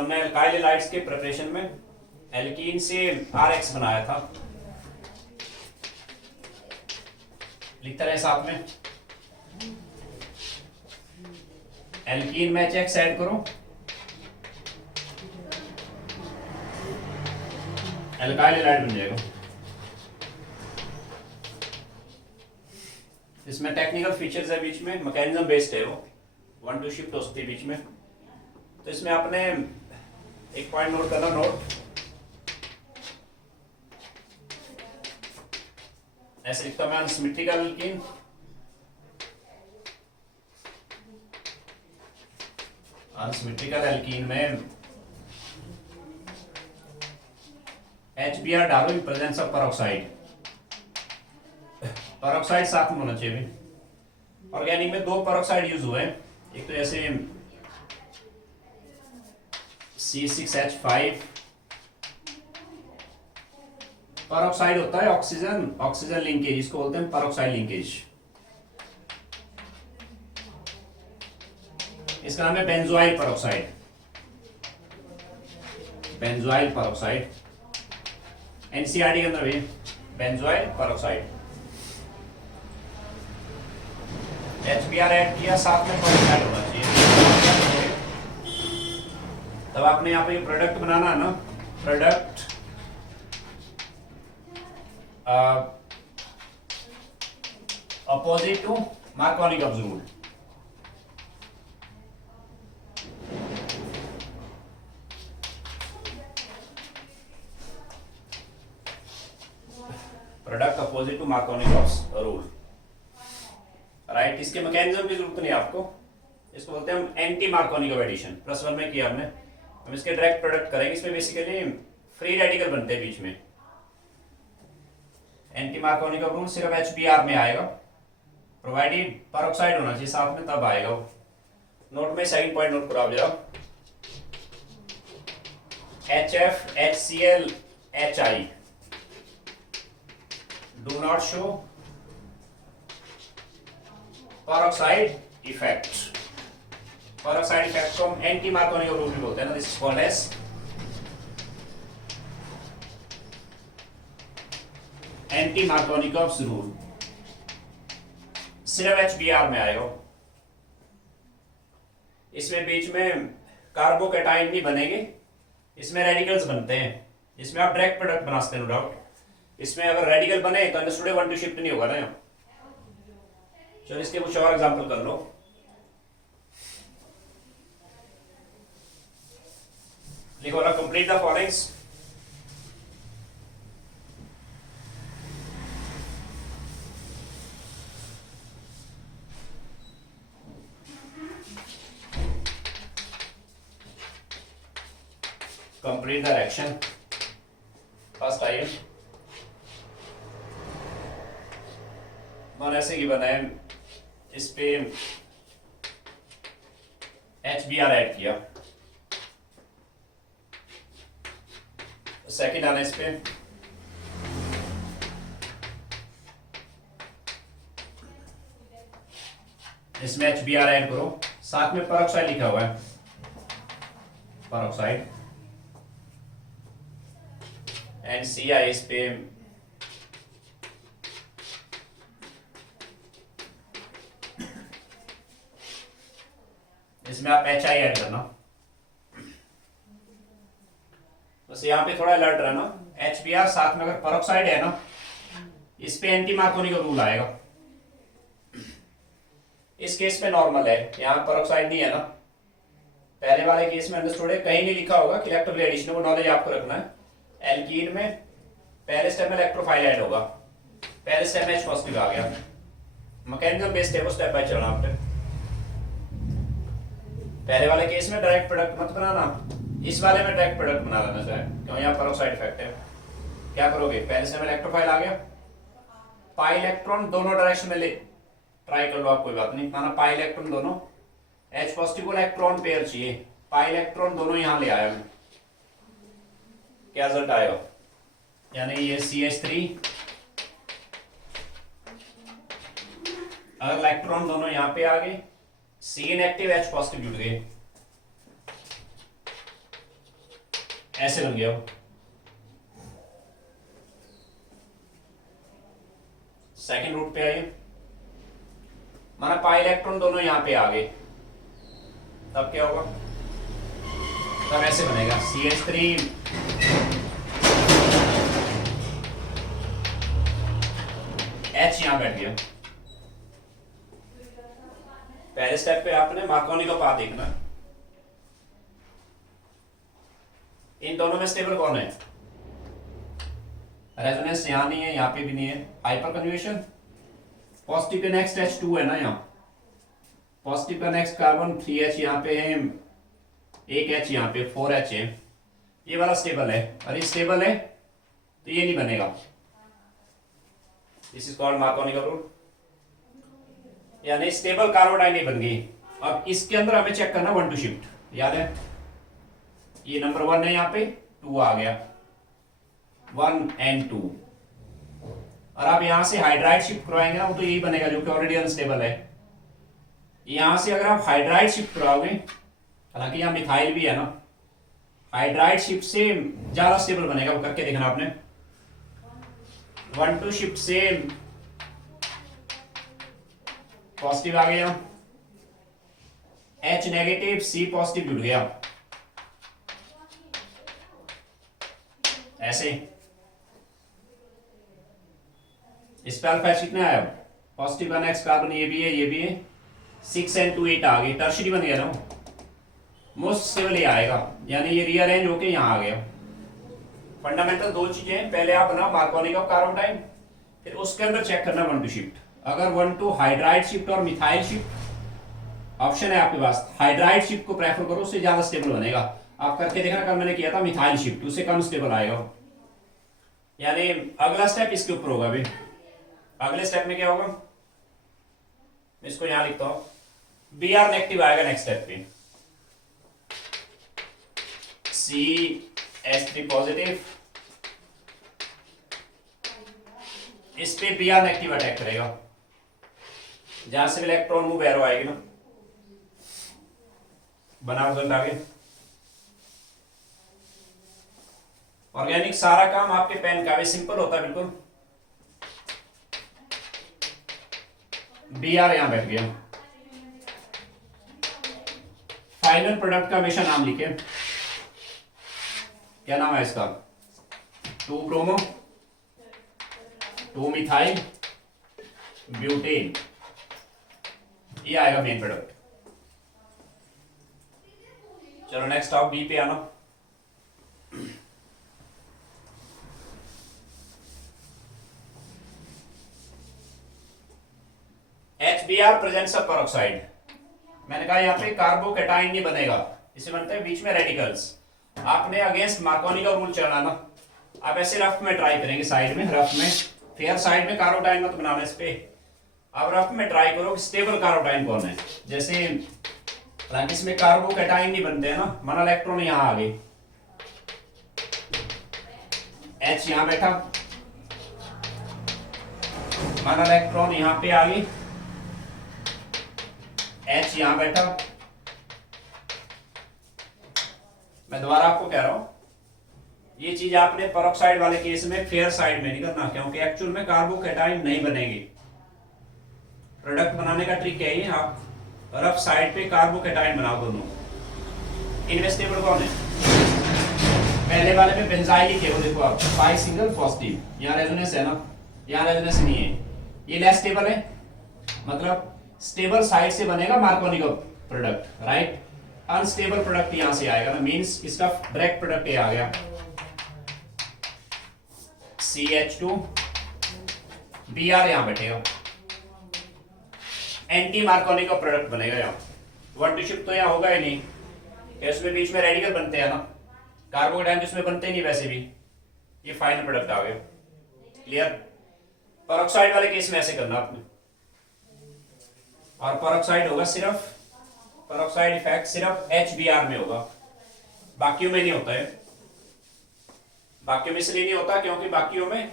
हमने alkyl halides के preparation में एल्कीन से RX बनाया था, लिखते रहे साथ में। एल्कीन में HX ऐड करो, अल्काइल हैलाइड बन जाएगा। इसमें टेक्निकल फीचर्स है बीच में, मैकेनिज्म बेस्ड है, वो 1-2 शिफ्ट हो सकती है बीच में। तो इसमें आपने एक पॉइंट नोट करना, नोट ऐसे लिखता हूं मैं, अनसिमेट्रिकल एल्कीन, अनसिमेट्रिकल एल्कीन में HBr डालो in presence of peroxide, peroxide साथ में होना चाहिए भी। ऑर्गेनिक में 2 पेरोक्साइड यूज हुए हैं, एक तो जैसे C6H5 पेरोक्साइड होता है, ऑक्सीजन ऑक्सीजन लिंकेज, इसको बोलते हैं पेरोक्साइड लिंकेज। इसका नाम है benzoyl peroxide, benzoyl peroxide, NCERT के अंदर भी बेंजोइल पेरोक्साइड। HBr ऐड किया, साथ में पेरोक्साइड होना चाहिए। तब आपने यहाँ पे प्रोडक्ट बनाना है ना, product opposite to Markovnikov's rule. Product opposite to Markovnikov's rule, right. इसके मैकेनिज्म की जरूरत नहीं आपको, इसको बोलते हैं हम एंटी मार्कोनिकॉव एडिशन। +1 में किया हमने, हम इसके डायरेक्ट प्रोडक्ट करेंगे। इसमें बेसिकली फ्री रेडिकल बनते हैं बीच में। एंटी मार्कोनिकॉव रूल सिर्फ HBr में आएगा, प्रोवाइडेड पेरोक्साइड होना चाहिए साथ में, तब आएगा वो। नोट में सेकंड पॉइंट नोट करो आप जरा, HF HCl HI do not show peroxide effect। peroxide effect को हम एंटी मार्कोनिकॉव रूल भी बोलते हैं ना, this is called as anti Markovnikov's rule. सिर्फ HBr में आएगा, इसमें बीच में कार्बोकैटाइन नहीं बनेंगे, इसमें रेडिकल्स बनते हैं। इसमें आप डायरेक्ट प्रोडक्ट बना सकते हैं, नो डाउट। इसमें अगर रेडिकल बने तो अंडरस्टूड 1-2 शिफ्ट नहीं होगा ना। चलो इसके कुछ और एग्जांपल कर लो। लिखो ना, complete the followings. Complete the reaction. First आइए, मान ऐसे की बनाए, इस पे HBr ऐड किया, सेकंड आना इस पे इसमें HBr ऐड करो, साथ में पेरोक्साइड लिखा हुआ है, पेरोक्साइड एंड CI इस पे इसमें आप HI ऐड करना। बस यहाँ पे थोड़ा अलर्ट रहना, HBr साथ में अगर पेरोक्साइड है ना, इस पे एंटी मार्कोनिकॉव रूल आएगा। इस केस पे नॉर्मल है, यहाँ पेरोक्साइड नहीं है ना। पहले वाले केस में अंडरस्टूड है, कहीं नहीं लिखा होगा कि इलेक्ट्रोफिल एडिशन, वो नॉलेज आपको रखना है। एल्कीन में पहले स्टेप में इलेक्ट्रोफाइल ऐड होगा, पहले स्टेप में H पॉजिटिव आ गया। मैकेनिज्म बेस्ड है वो, स्टेप बाय चलना आपने। पहले वाले केस में डायरेक्ट प्रोडक्ट मत बनाना, इस वाले में डायरेक्ट प्रोडक्ट बना लेना चाहिए, क्यों यहाँ पेरोक्साइड इफेक्ट है। क्या करोगे, पहले से में इलेक्ट्रोफाइल आ गया, पाई इलेक्ट्रॉन दोनों डायरेक्शन में ले ट्राई कर लो आप, कोई बात नहीं, माना पाई इलेक्ट्रॉन दोनों, H पॉजिटिव को इलेक्ट्रॉन पेयर चाहिए, पाई इलेक्ट्रॉन दोनों यहां ले आया मैं, क्या रिजल्ट आएगा, यानी ये CH3, अगर इलेक्ट्रॉन दोनों यहां पे आ गए, C इनएक्टिव H पॉजिटिव जुड़ गए, ऐसे बन गया वो। सेकेंड रूट पे आइए, माना पाई इलेक्ट्रॉन दोनों यहां पे आ गए, तब क्या होगा, तब ऐसे बनेगा CH3 H यहां बैठ गया। पहले स्टेप पे आपने मार्कोनी का पाथ देखना, इन दोनों में स्टेबल कौन है, रेजोनेंस यहां नहीं है, यहां पे भी नहीं है, हाइपर कन्जुगेशन, पॉजिटिव का नेक्स्ट H2 है ना, यहाँ पॉजिटिव का नेक्स्ट कार्बन 3H यहाँ पे है, एक H यहाँ पे 4H है, ये वाला स्टेबल है, और ये स्टेबल है तो ये नहीं बनेगा, दिस इज कॉल्ड मार्कोनी का रूल, यानी स्टेबल कार्बोडाइन नहीं बन गई। अब इसके अंदर हमें चेक करना 1 2 शिफ्ट, याद है ये नंबर 1 है, यहाँ पे 2 आ गया, 1 and 2, और आप यहां से हाइड्राइड शिफ्ट करवाएंगे ना, वो तो यही बनेगा जो कि ऑलरेडी अनस्टेबल है। यहां से अगर आप हाइड्राइड शिफ्ट कराओगे, हालांकि यहां मिथाइल भी है ना, हाइड्राइड शिफ्ट से ज्यादा स्टेबल बनेगा, वो करके देखना आपने, 1 2 शिफ्ट से पॉजिटिव आ गया, H नेगेटिव C पॉजिटिव जुड़ गया, ऐसे इस पे अल्फा H कितना आया, पॉजिटिव का नेक्स्ट कार्बन ये भी है, ये भी है, 6 and 2 8 आ गई, टर्शरी बन गया ना, मोस्ट स्टेबल ये आएगा, यानी ये रीअरेंज होके यहाँ आ गया। फंडामेंटल दो चीजें हैं, पहले आप बनाओ मार्कोनी का कार्बोडाइन, फिर उसके अंदर चेक करना 1 2 शिफ्ट, अगर 1 2 हाइड्राइड शिफ्ट और मिथाइल शिफ्ट ऑप्शन है आपके पास, हाइड्राइड शिफ्ट को प्रेफर करो, उससे ज्यादा स्टेबल बनेगा। आप करके देखना, कल मैंने किया था मिथाइल शिफ्ट, उससे कम स्टेबल आएगा, यानी अगला स्टेप इसके ऊपर होगा। अभी अगले स्टेप में क्या होगा, मैं इसको यहां लिखता हूं, Br नेगेटिव आएगा नेक्स्ट स्टेप पे, CH3 पॉजिटिव, इस पे Br नेगेटिव अटैक करेगा, जहां से इलेक्ट्रॉन मूव एरो आएगी ना, बना रिजल्ट आगे। ऑर्गेनिक सारा काम आपके पेन का भी सिंपल होता है बिल्कुल। Br यहां बैठ गया, फाइनल प्रोडक्ट का हमेशा नाम लिखे, क्या नाम है इसका, 2 ब्रोमो 2 मिथाइल ब्यूटेन, ये आएगा मेन प्रोडक्ट। चलो नेक्स्ट आओ बी पे आना, HBr प्रेजेंट्स अ पेरोक्साइड, मैंने कहा यहाँ पे कार्बोकैटाइन नहीं बनेगा, इसे बनते हैं बीच में रेडिकल्स। आपने अगेंस्ट मार्कोनी का रूल चलाना ना, आप ऐसे रफ में ट्राई करेंगे, साइड में रफ में, फिर साइड में कार्बोटाइन मत बनाना इस पे, आप रफ में ट्राई करो कि स्टेबल कार्बोटाइन कौन है। जैसे हालांकि इसमें कार्बोकैटाइन नहीं बनते हैं ना, माना इलेक्ट्रॉन यहाँ आ गए, H यहाँ बैठा, माना इलेक्ट्रॉन यहाँ पे आ गई, H यहां बैठा, मैं दोबारा आपको कह रहा हूं, ये चीज आपने पेरोक्साइड वाले केस में फेयर साइड में नहीं करना, क्योंकि एक्चुअल में कार्बोकैटाइन नहीं बनेगी। प्रोडक्ट बनाने का ट्रिक है ये, आप रफ साइड पे कार्बोकैटाइन बनाओ दोनों। इनमें स्टेबल कौन है, पहले वाले में बेंजाइल लिखे हो, देखो आप पाई सिंगल पॉजिटिव, यहाँ रेजोनेंस है ना, यहाँ रेजोनेंस नहीं है, ये लेस स्टेबल है, मतलब स्टेबल साइड से बनेगा मार्कोनी का प्रोडक्ट, राइट, अनस्टेबल प्रोडक्ट यहां से आएगा ना, मींस इसका डायरेक्ट प्रोडक्ट ये आ गया, CH2 Br यहां बैठेगा, एंटी मार्कोनी का प्रोडक्ट बनेगा, यहाँ 1 2 शिफ्ट तो यहाँ होगा ही नहीं, इसमें बीच में रेडिकल बनते हैं ना, कार्बोकैटाइन जिसमें बनते ही नहीं वैसे भी, ये फाइनल प्रोडक्ट आ गया। क्लियर, पेरोक्साइड वाले केस में ऐसे करना आपने, और पेरोक्साइड होगा सिर्फ, पेरोक्साइड इफेक्ट सिर्फ HBr में होगा, बाकियों में नहीं होता है। बाकियों में इसलिए नहीं होता क्योंकि बाकियों में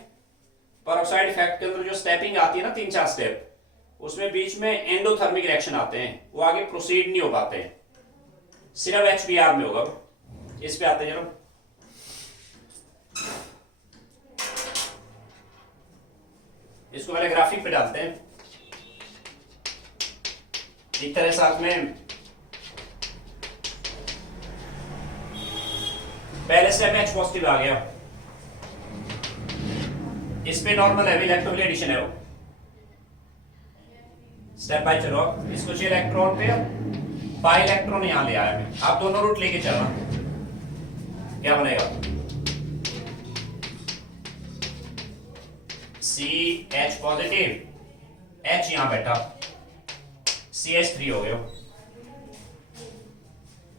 पेरोक्साइड इफेक्ट के अंदर जो स्टेपिंग आती है ना, 3 4 स्टेप, उसमें बीच में एंडोथर्मिक रिएक्शन आते हैं, वो आगे प्रोसीड नहीं हो पाते हैं, सिर्फ HBr में होगा। इस पे आते हैं जरा, इसको पहले ग्राफिक पे डालते हैं। एक तरह साथ में पहले स्टेप में H पॉजिटिव आ गया, इस पे नॉर्मल है, इलेक्ट्रोफिल एडिशन है वो। स्टेप बाय चलो, इसको चाहिए इलेक्ट्रॉन पे, पाई इलेक्ट्रॉन यहां ले आया मैं। आप दोनों रूट लेके चलना, क्या बनेगा CH पॉजिटिव, H यहां बैठा, CH3 हो गया।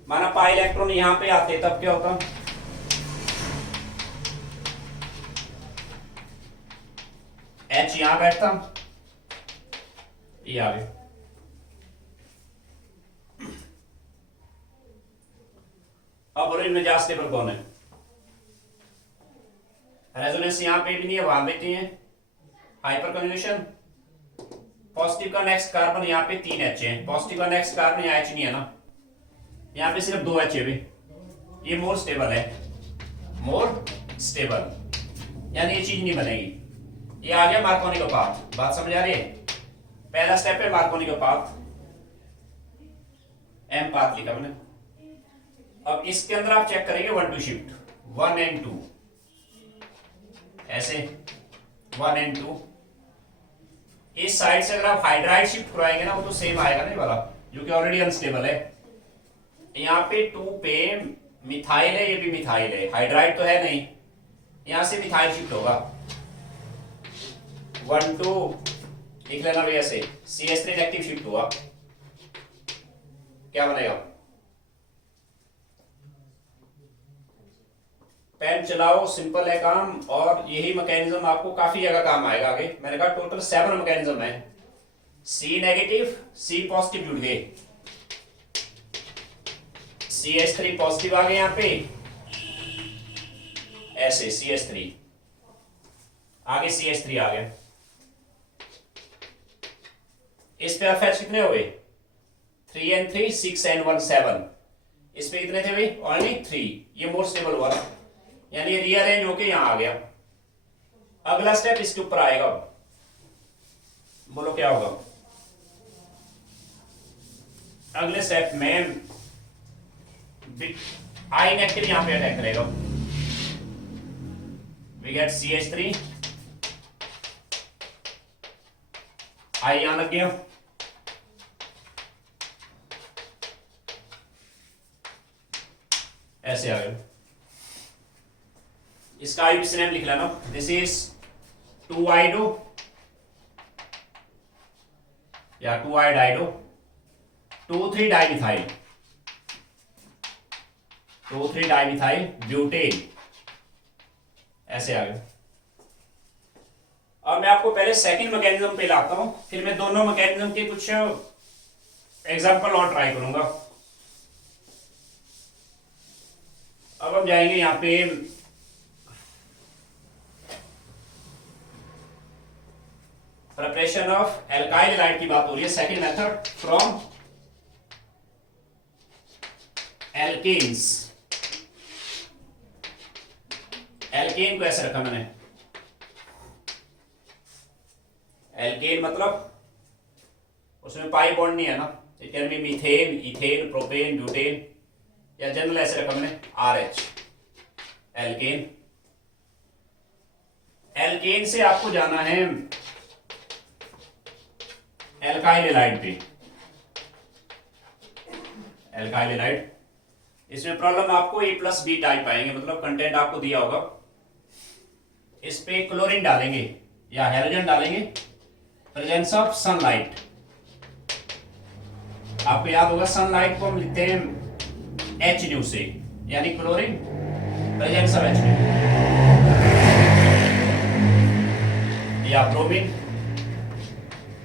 माना पाई इलेक्ट्रॉन यहां पे आते तब क्या होता, H यहां बैठता, ये आ गया। अब और इनमें जा स्टेबल कौन है, रेजोनेंस यहां पे भी नहीं है, वहां पे नहीं है। हाइपर कन्जुगेशन, पॉजिटिव का नेक्स्ट कार्बन यहाँ पे 3 H है, पॉजिटिव का नेक्स्ट कार्बन यहाँ H नहीं है ना, यहाँ पे सिर्फ 2 H है भी। ये मोर स्टेबल है, मोर स्टेबल, यानी ये चीज नहीं बनेगी। ये आ गया मार्कोनी का पाथ, बात समझ आ रही है। पहला स्टेप है मार्कोनी का पाथ, M पाथ लिखा मैंने। अब इसके अंदर आप चेक करेंगे 1 2 शिफ्ट, 1 and 2 ऐसे 1 and 2। इस साइड से अगर आप हाइड्राइड शिफ्ट कराएंगे ना, वो तो सेम आएगा नहीं वाला, जो कि ऑलरेडी अनस्टेबल है। यहाँ पे 2 पे मिथाइल है, ये भी मिथाइल है, हाइड्राइड तो है नहीं, यहां से मिथाइल शिफ्ट होगा। 1 2 लिख लेना भैया से, CH3 इलेक्टिव शिफ्ट हुआ, क्या बनेगा, पेन चलाओ, सिंपल है काम। और यही मैकेनिज्म आपको काफी जगह काम आएगा आगे। मैंने कहा टोटल 7 मैकेनिज्म है। C नेगेटिव, C पॉजिटिव जुड़ गए, CH3 पॉजिटिव आ गए यहाँ पे, ऐसे CH3 आगे, CH3 आ गया। इस पे FH कितने हो गए, 3 and 3 6 and 1 7। इस पे कितने थे भाई, ओनली 3। ये मोर स्टेबल हुआ, यानी ये रीअरेंज होके यहां आ गया। अगला स्टेप इसके ऊपर आएगा, बोलो क्या होगा। अगले स्टेप में आई नेगेटिव यहां पे अटैक करेगा, वी गेट CH3, आई यहां लग गया, ऐसे आ गया। इसका आईपीसी नेम लिख लेना, दिस इज 2 आइडो या 2 आइडाइडो 2 3 डाइमिथाइल, 2 3 डाइमिथाइल ब्यूटेन, ऐसे आ गया। अब मैं आपको पहले सेकंड मैकेनिज्म पे लाता हूं, फिर मैं दोनों मैकेनिज्म के कुछ एग्जांपल और ट्राई करूंगा। अब हम जाएंगे यहां पे प्रिपरेशन ऑफ एल्काइल हैलाइड की बात हो रही है, second method from alkanes. Alkane को ऐसे रखा मैंने, एल्केन मतलब उसमें पाई बॉन्ड नहीं है ना, it can be methane, ethane, propane, butane, या जनरल ऐसे रखा मैंने RH, एल्केन। एल्केन से आपको जाना है एल्काइल हैलाइड पे, एल्काइल हैलाइड। इसमें प्रॉब्लम आपको A+B टाइप आएंगे, मतलब कंटेंट आपको दिया होगा। इस पे क्लोरीन डालेंगे या हैलोजन डालेंगे, प्रेजेंस ऑफ सनलाइट। आपको याद होगा सनलाइट को हम लिखते हैं H से, यानी क्लोरीन प्रेजेंस ऑफ H, या ब्रोमीन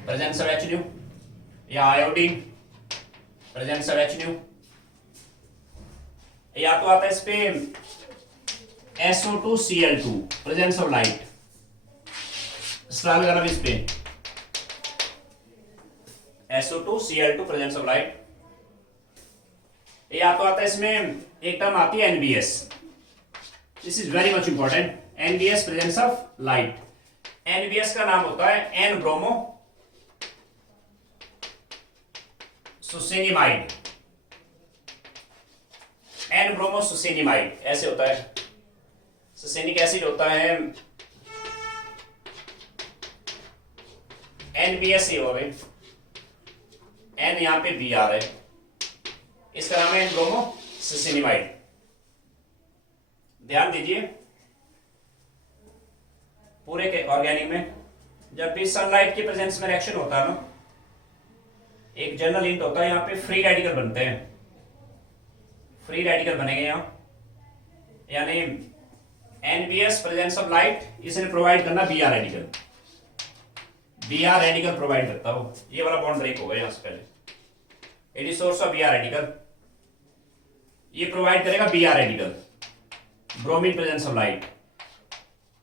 प्रेजेंस ऑफ H, या आयोडीन प्रेजेंस ऑफ H, या तो आता है इस पे SO2Cl2 presence of light. Star लगाना इस पे SO2Cl2 प्रेजेंस ऑफ लाइट। या तो आता है इसमें एक टर्म आती है NBS, this is very much important, NBS presence of light. NBS का नाम होता है एन ब्रोमो सुसेनिमाइड, एन ब्रोमो सुसेनिमाइड ऐसे होता है। सुसेनिक एसिड होता है एनबीएस हो गए, एन यहां पे बी आ रहा है, इसका नाम है एन ब्रोमो सुसेनिमाइड। ध्यान दीजिए, पूरे के ऑर्गेनिक में जब भी सनलाइट की प्रेजेंस में रिएक्शन होता है ना, एक जनरल हिंट होता है, यहां पे फ्री रेडिकल बनते हैं, फ्री रेडिकल बनेंगे यहां, यानी एनबीएस प्रेजेंस ऑफ लाइट इसने प्रोवाइड करना BR radical, BR radical provide करता हो, ये वाला बॉन्ड ब्रेक होगा यहां से पहले, it is source of BR radical, ये प्रोवाइड करेगा BR radical, bromine presence of light,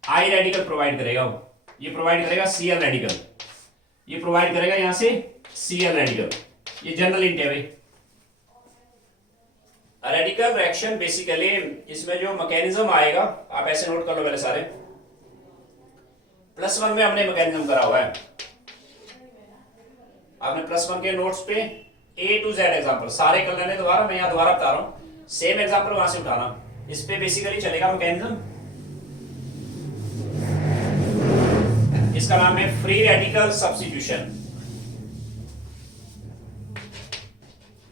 I radical provide करेगा वो, ये प्रोवाइड करेगा सीएल रेडिकल, ये प्रोवाइड करेगा यहां से सीएल रेडिकल, ये जनरल हिंट है भाई। रेडिकल रिएक्शन बेसिकली इसमें जो मैकेनिज्म आएगा आप ऐसे नोट कर लो पहले सारे, +1 में हमने मैकेनिज्म करा हुआ है, आपने +1 के नोट्स पे A to Z एग्जांपल सारे कर लेने, दोबारा मैं यहां दोबारा बता रहा हूं, सेम एग्जांपल वहां से उठाना, इस पे बेसिकली चलेगा मैकेनिज्म, इसका नाम है free radical substitution,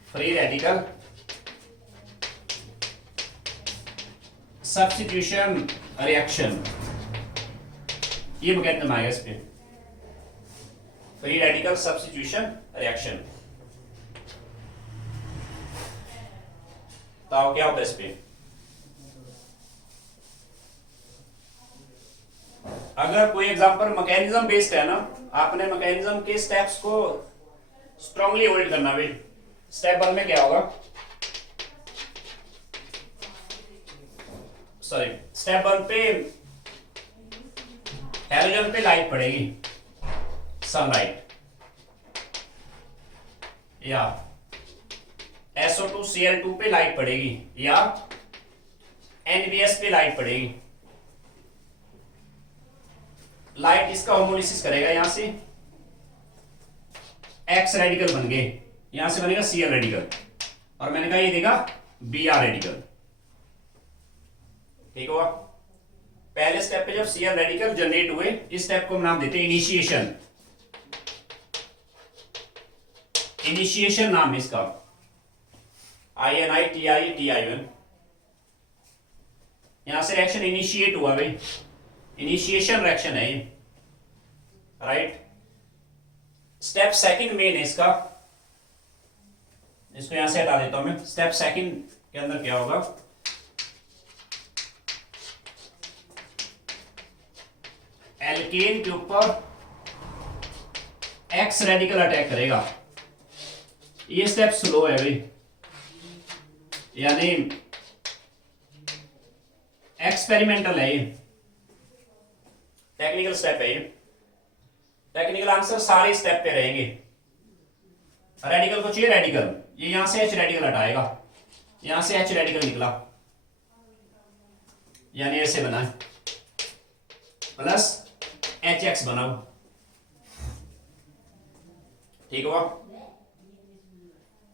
free radical substitution reaction, ये मैकेनिज्म आएगा इस पे, फ्री रेडिकल सब्स्टिट्यूशन रिएक्शन। तो क्या होता है इस पे, अगर कोई एग्जांपल मैकेनिज्म बेस्ड है ना, आपने मैकेनिज्म के स्टेप्स को स्ट्रांगली होल्ड करना भाई। स्टेप 1 में क्या होगा, सॉरी स्टेप 1 पे हैलोजन पे लाइट पड़ेगी, सनलाइट, या SO2Cl2 पे लाइट पड़ेगी, या NBS पे लाइट पड़ेगी, लाइट इसका होमोलिसिस करेगा, यहां से X रेडिकल बन गए, यहां से बनेगा Cl रेडिकल, और मैंने कहा ये देगा Br रेडिकल, ठीक हुआ। पहले स्टेप पे जब Cl रेडिकल जनरेट हुए, इस स्टेप को हम नाम देते हैं इनिशिएशन, इनिशिएशन नाम है इसका, INITION, यहां से रिएक्शन इनिशिएट हुआ भाई, इनिशिएशन रिएक्शन है ये, राइट। स्टेप सेकंड मेन है इसका, इसको यहां से हटा देता हूं मैं। स्टेप सेकंड के अंदर क्या होगा, एल्केन के ऊपर एक्स रेडिकल अटैक करेगा, ये स्टेप स्लो है भाई, यानी एक्सपेरिमेंटल है ये, टेक्निकल स्टेप है ये, टेक्निकल आंसर सारे स्टेप पे रहेंगे। रेडिकल को चाहिए रेडिकल, ये यहां से H रेडिकल हटाएगा, यहां से H रेडिकल निकला, यानी ऐसे बना है, प्लस HX बना, ठीक हुआ।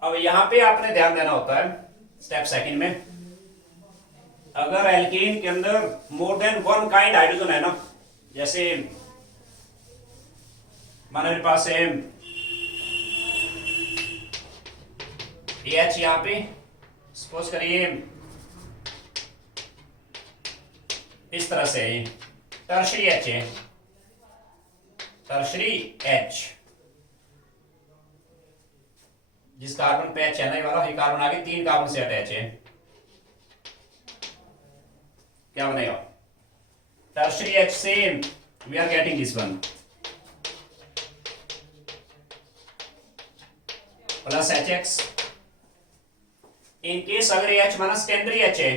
अब यहां पे आपने ध्यान देना होता है स्टेप सेकंड में, अगर एल्केन के अंदर मोर देन 1 काइंड हाइड्रोजन है ना, जैसे माना मेरे पास है H, यहां पे सपोज करिए इस तरह से टर्शरी H है, टर्शरी H, जिस कार्बन पे H है ना, ये वाला, ये कार्बन आगे 3 कार्बन से अटैच है, क्या बनेगा, टर्शरी H से we are getting this one, plus HX, in case अगर ये H माना सेकेंडरी H है,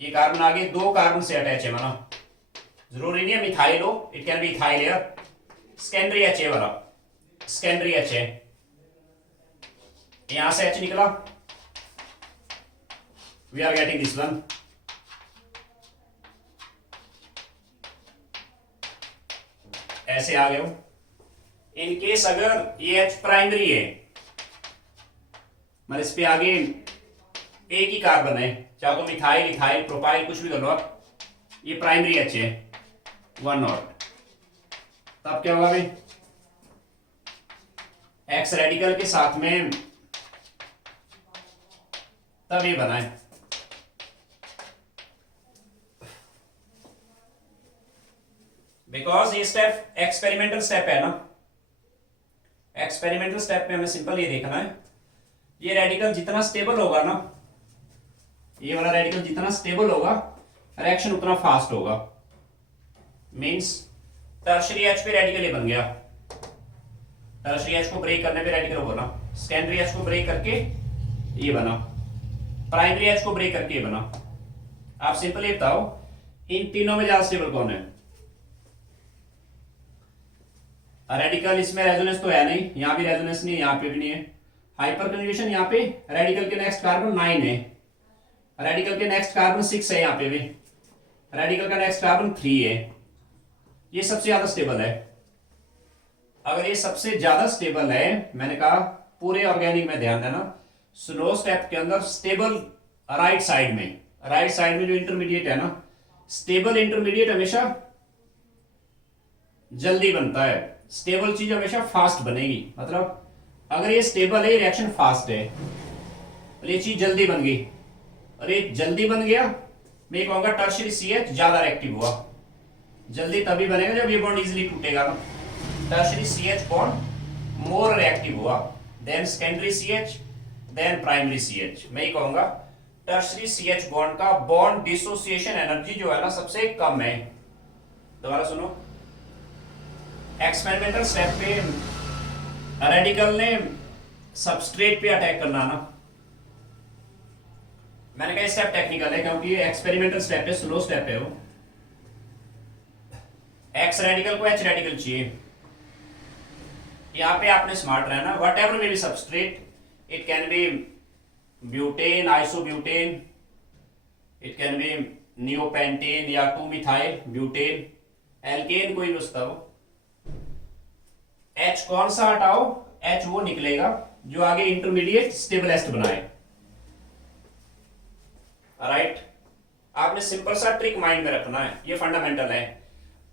ये कार्बन आगे 2 कार्बन से अटैच है, माना जरूरी नहीं है मिथाइल हो, it can be ethyl here, secondary H है वाला, सेकेंडरी H है, यहां से H निकला, we are getting this one, ऐसे आ गए हो। इन केस अगर ये H प्राइमरी है, मतलब इस पे आगे एक ही कार्बन है, चाहे तो मिथाइल इथाइल प्रोपाइल कुछ भी कर लो आप, ये प्राइमरी H है 1 नॉट। तब क्या होगा भाई, एक्स रेडिकल के साथ में तब ये बना है। बिकॉज ये स्टेप एक्सपेरिमेंटल स्टेप है ना, एक्सपेरिमेंटल स्टेप में हमें सिंपल ये देखना है, ये रेडिकल जितना स्टेबल होगा ना, ये वाला रेडिकल जितना स्टेबल होगा रिएक्शन उतना फास्ट होगा। मींस टर्शरी एच पे रेडिकल ये बन गया, टर्शरी एच को ब्रेक करने पे रेडिकल बना, सेकेंडरी एच को ब्रेक करके ये बना, प्राइमरी एच को ब्रेक करके ये बना। आप सिंपल ये बताओ इन तीनों में ज्यादा स्टेबल कौन है? रेडिकल इसमें रेजोनेंस तो है नहीं, यहां भी रेजोनेंस नहीं है, यहां पे भी नहीं है। हाइपर कन्जुगेशन यहाँ पे रेडिकल के नेक्स्ट कार्बन 9 है, रेडिकल के नेक्स्ट कार्बन 6 है, यहाँ पे भी रेडिकल का नेक्स्ट कार्बन 3 है। ये सबसे ज्यादा स्टेबल है। अगर ये सबसे ज्यादा स्टेबल है, मैंने कहा पूरे ऑर्गेनिक में ध्यान देना, स्लो स्टेप के अंदर स्टेबल राइट साइड में, राइट साइड में जो इंटरमीडिएट है ना, स्टेबल इंटरमीडिएट हमेशा जल्दी बनता है, स्टेबल चीज हमेशा फास्ट बनेगी। मतलब अगर ये स्टेबल है, रिएक्शन फास्ट है, और ये चीज जल्दी बन गई, और ये जल्दी बन गया, मैं कहूंगा टर्शियरी CH ज्यादा रिएक्टिव हुआ। जल्दी तभी बनेगा जब ये बॉन्ड इजीली टूटेगा ना, tertiary CH bond more reactive हुआ than secondary CH than primary CH। मैं ये कहूंगा टर्शियरी CH बॉन्ड का बॉन्ड डिसोसिएशन एनर्जी जो है ना सबसे कम है। दोबारा सुनो, एक्सपेरिमेंटल स्टेप पे रेडिकल ने सबस्ट्रेट पे अटैक करना ना, मैंने कहा स्टेप टेक्निकल है क्योंकि ये एक्सपेरिमेंटल स्टेप है, स्लो स्टेप है वो। एक्स रेडिकल को एच रेडिकल चाहिए, यहां पे आपने स्मार्ट रहना, what ever may be substrate, it can be butane, isobutane, it can be neopentane या 2 मिथाइल ब्यूटेन, एल्केन कोई भी उसका हो। H कौन सा हटाओ, H वो निकलेगा जो आगे इंटरमीडिएट स्टेबल एस्ट बनाए। राइट, आपने सिंपल सा ट्रिक माइंड में रखना है, ये फंडामेंटल है।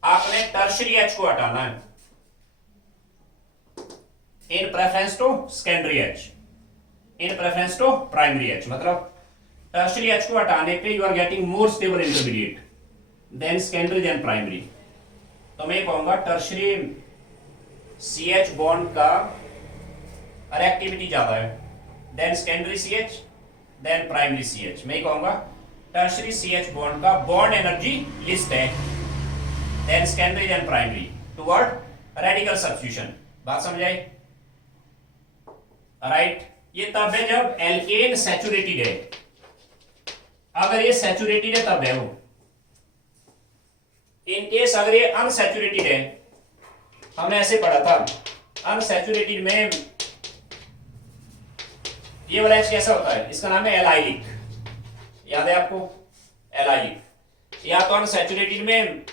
आपने टर्शियरी H को हटाना है in preference to secondary H, in preference to primary H। मतलब टर्शियरी H को हटाने पे you are getting more stable intermediate than secondary then primary. तो मैं कहूंगा टर्शियरी CH बॉन्ड का रिएक्टिविटी ज्यादा है than secondary CH than primary CH। मैं कहूंगा टर्शियरी CH बॉन्ड का बॉन्ड एनर्जी लिस्ट है than secondary then primary toward radical substitution. बात समझ आई? राइट, ये तब है जब एल्केन सैचुरेटेड है, अगर ये सैचुरेटेड है तब है वो। इन केस अगर ये अनसैचुरेटेड है, हमने ऐसे पढ़ा था अनसैचुरेटेड में ये वाला H कैसा होता है, इसका नाम है एलाइलिक, याद है आपको? एलाइलिक। या तो अनसैचुरेटेड में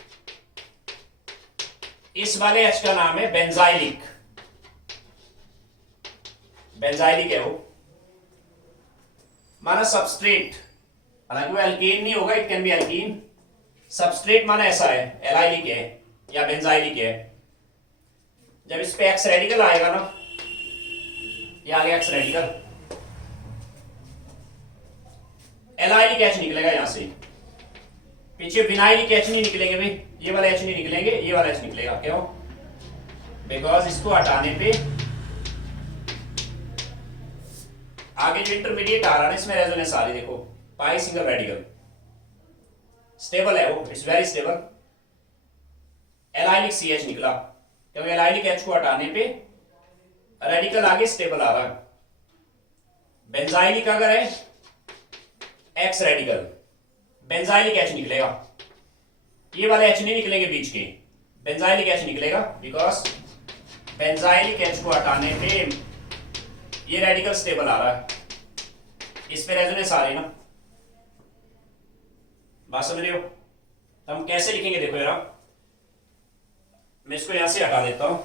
इस वाले H का नाम है बेंजाइलिक, बेंजाइलिक है वो। माना सबस्ट्रेट, हालांकि वो एल्केन नहीं होगा, it can be alkene. Substrate माना ऐसा है, एलाइलिक है या बेंजाइलिक है। जब इस पे एक्स रेडिकल आएगा ना, ये आ गया एक्स रेडिकल, एलाइलिक H निकलेगा यहां से, पीछे विनाइलिक H नहीं निकलेंगे भाई, ये वाला H नहीं निकलेंगे, ये वाला H निकलेगा। क्यों? बिकॉज इसको हटाने पे आगे जो इंटरमीडिएट आ रहा है इसमें रेजोनेंस आ रही, देखो पाई सिंगल रेडिकल स्टेबल है वो, it's very stable. Allylic CH निकला क्योंकि एलाइलिक H को हटाने पे रेडिकल आगे स्टेबल आ रहा है। बेंजाइलिक अगर है एक्स रेडिकल, बेंजाइलिक H निकलेगा, ये वाले H नहीं निकलेंगे बीच के, बेंजाइलिक H निकलेगा बिकॉज बेंजाइलिक H को हटाने पे ये रेडिकल स्टेबल आ रहा है, इस पे रेजोनेंस आ रही है ना। बात समझ रहे हो? तो हम कैसे लिखेंगे देखो यार, मैं इसको यहां से हटा देता हूं।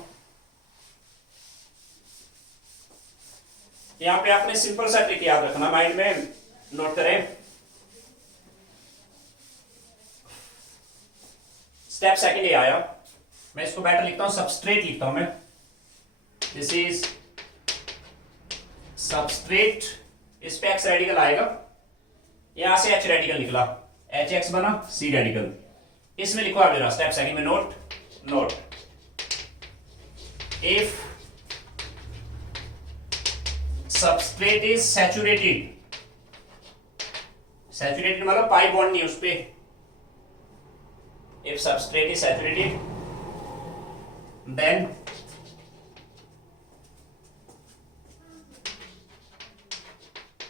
यहां पे आपने सिंपल सा ट्रिक याद रखना, माइंड में नोट करें। स्टेप सेकंड ये आया, मैं इसको बेटर लिखता हूं, सबस्ट्रेट लिखता हूं मैं। दिस इज सबस्ट्रेट, इस पे एक्स रेडिकल आएगा, यहां से एच रेडिकल निकला, एच एक्स बना सी रेडिकल। इसमें लिखो आप जरा स्टेप सेकंड में, note if substrate is saturated, saturated मतलब पाई बॉन्ड नहीं उस पे, if substrate is saturated then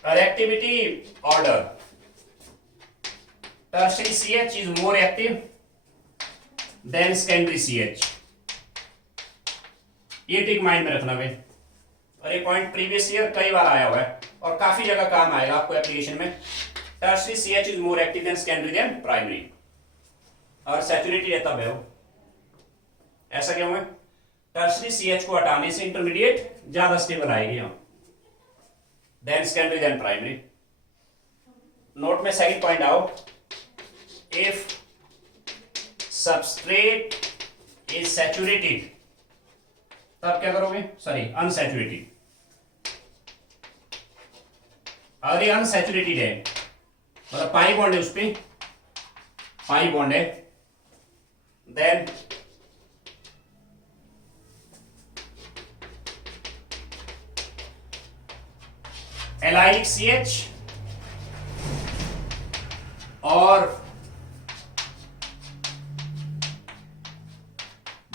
reactivity order tertiary CH is more active than secondary CH। ये ट्रिक माइंड में रखना भाई, और ये पॉइंट प्रीवियस ईयर कई बार आया हुआ है और काफी जगह काम आएगा आपको एप्लीकेशन में। Tertiary CH is more active than secondary than primary, और सैचुरेटेड है तब है वो, ऐसा क्यों है? टर्शियरी CH को हटाने से इंटरमीडिएट ज्यादा स्टेबल आएगी यहां, then secondary then primary. Note में सेकंड पॉइंट आओ, इफ सबस्ट्रेट इज सैचुरेटेड, तब क्या करोगे? Sorry unsaturated. अगर ये अनसैचुरेटेड है मतलब पाई बॉन्ड है उस पे, पाई बॉन्ड है, then allylic CH और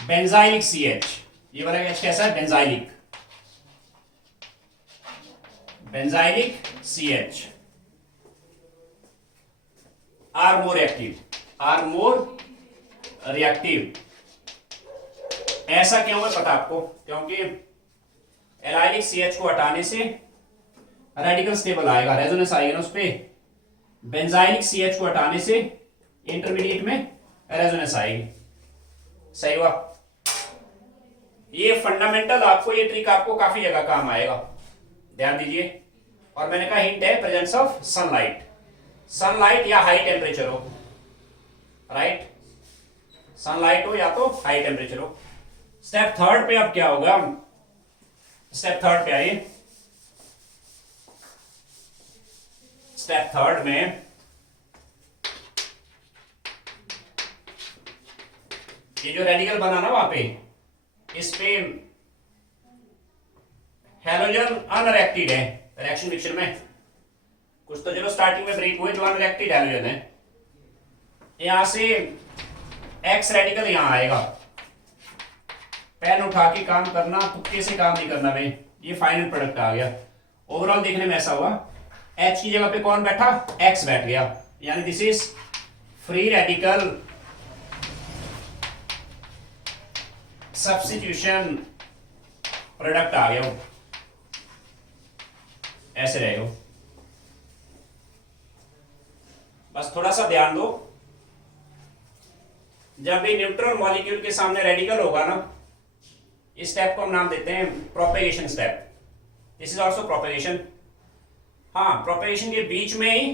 बेंजाइलिक CH, ये वाला कैसा है? Benzylic CH are more active, are more reactive. ऐसा क्यों है पता आपको? क्योंकि एलाइलिक CH को हटाने से रेडिकल स्टेबल आएगा, रेजोनेंस आएगा ना उस पे। बेंजाइलिक CH को हटाने से इंटरमीडिएट में रेजोनेंस आएगी। सही हुआ? ये फंडामेंटल आपको, ये ट्रिक आपको काफी जगह काम आएगा, ध्यान दीजिए। और मैंने कहा हिंट है प्रेजेंस ऑफ सनलाइट, सनलाइट या हाई टेम्परेचर हो, राइट? सनलाइट हो या तो हाई टेम्परेचर हो। स्टेप थर्ड पे अब क्या होगा? स्टेप थर्ड पे आइए। स्टेप थर्ड में ये जो रेडिकल बना ना वहां पे, इस पे हैलोजन अनरिएक्टेड है रिएक्शन मिक्सचर में। कुछ तो चलो स्टार्टिंग में ब्रेक हुए जो अनरिएक्टेड हैलोजन है, यहां से एक्स रेडिकल यहां आएगा। पेन उठा के काम करना, तुक्के से काम नहीं करना भाई। ये फाइनल प्रोडक्ट आ गया। ओवरऑल देखने में ऐसा हुआ, एच की जगह पे कौन बैठा? एक्स बैठ गया, यानी this is free radical substitution product आ गया। ऐसे रहेगा। बस थोड़ा सा ध्यान दो, जब भी न्यूट्रॉन मॉलिक्यूल के सामने रेडिकल होगा ना, इस स्टेप को हम नाम देते हैं propagation step. This is also propagation. हाँ, प्रोपेगेशन के बीच में ही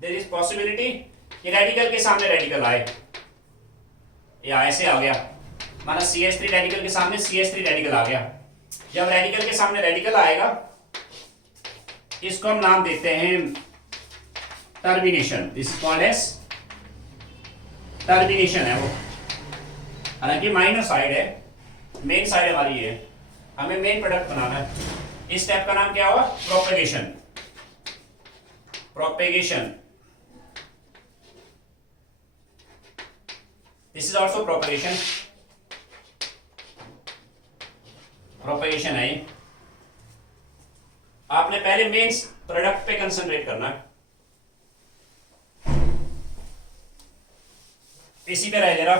देयर इज पॉसिबिलिटी कि रेडिकल के सामने रेडिकल आए, या ऐसे आ गया, माना CH3 रेडिकल के सामने CH3 रेडिकल आ गया। जब रेडिकल के सामने रेडिकल आएगा, इसको हम नाम देते हैं termination. This is called as termination है वो। हालांकि माइनर साइड है, मेन साइड हमारी है, हमें मेन प्रोडक्ट बनाना है। इस स्टेप का नाम क्या हुआ? Propagation. Propagation, this is also propagation. Propagation है ये। आपने पहले मेन प्रोडक्ट पे कंसंट्रेट करना है। इसी पे रहे जरा।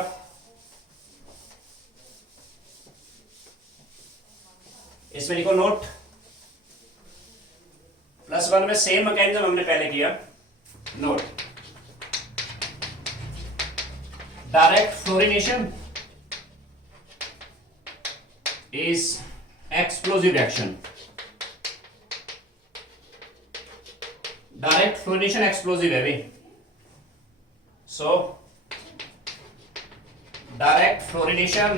इसमें लिखो नोट, +1 में सेम मैकेनिज्म हमने पहले किया। Note, direct fluorination is explosive reaction. Direct fluorination explosive है भी. So direct fluorination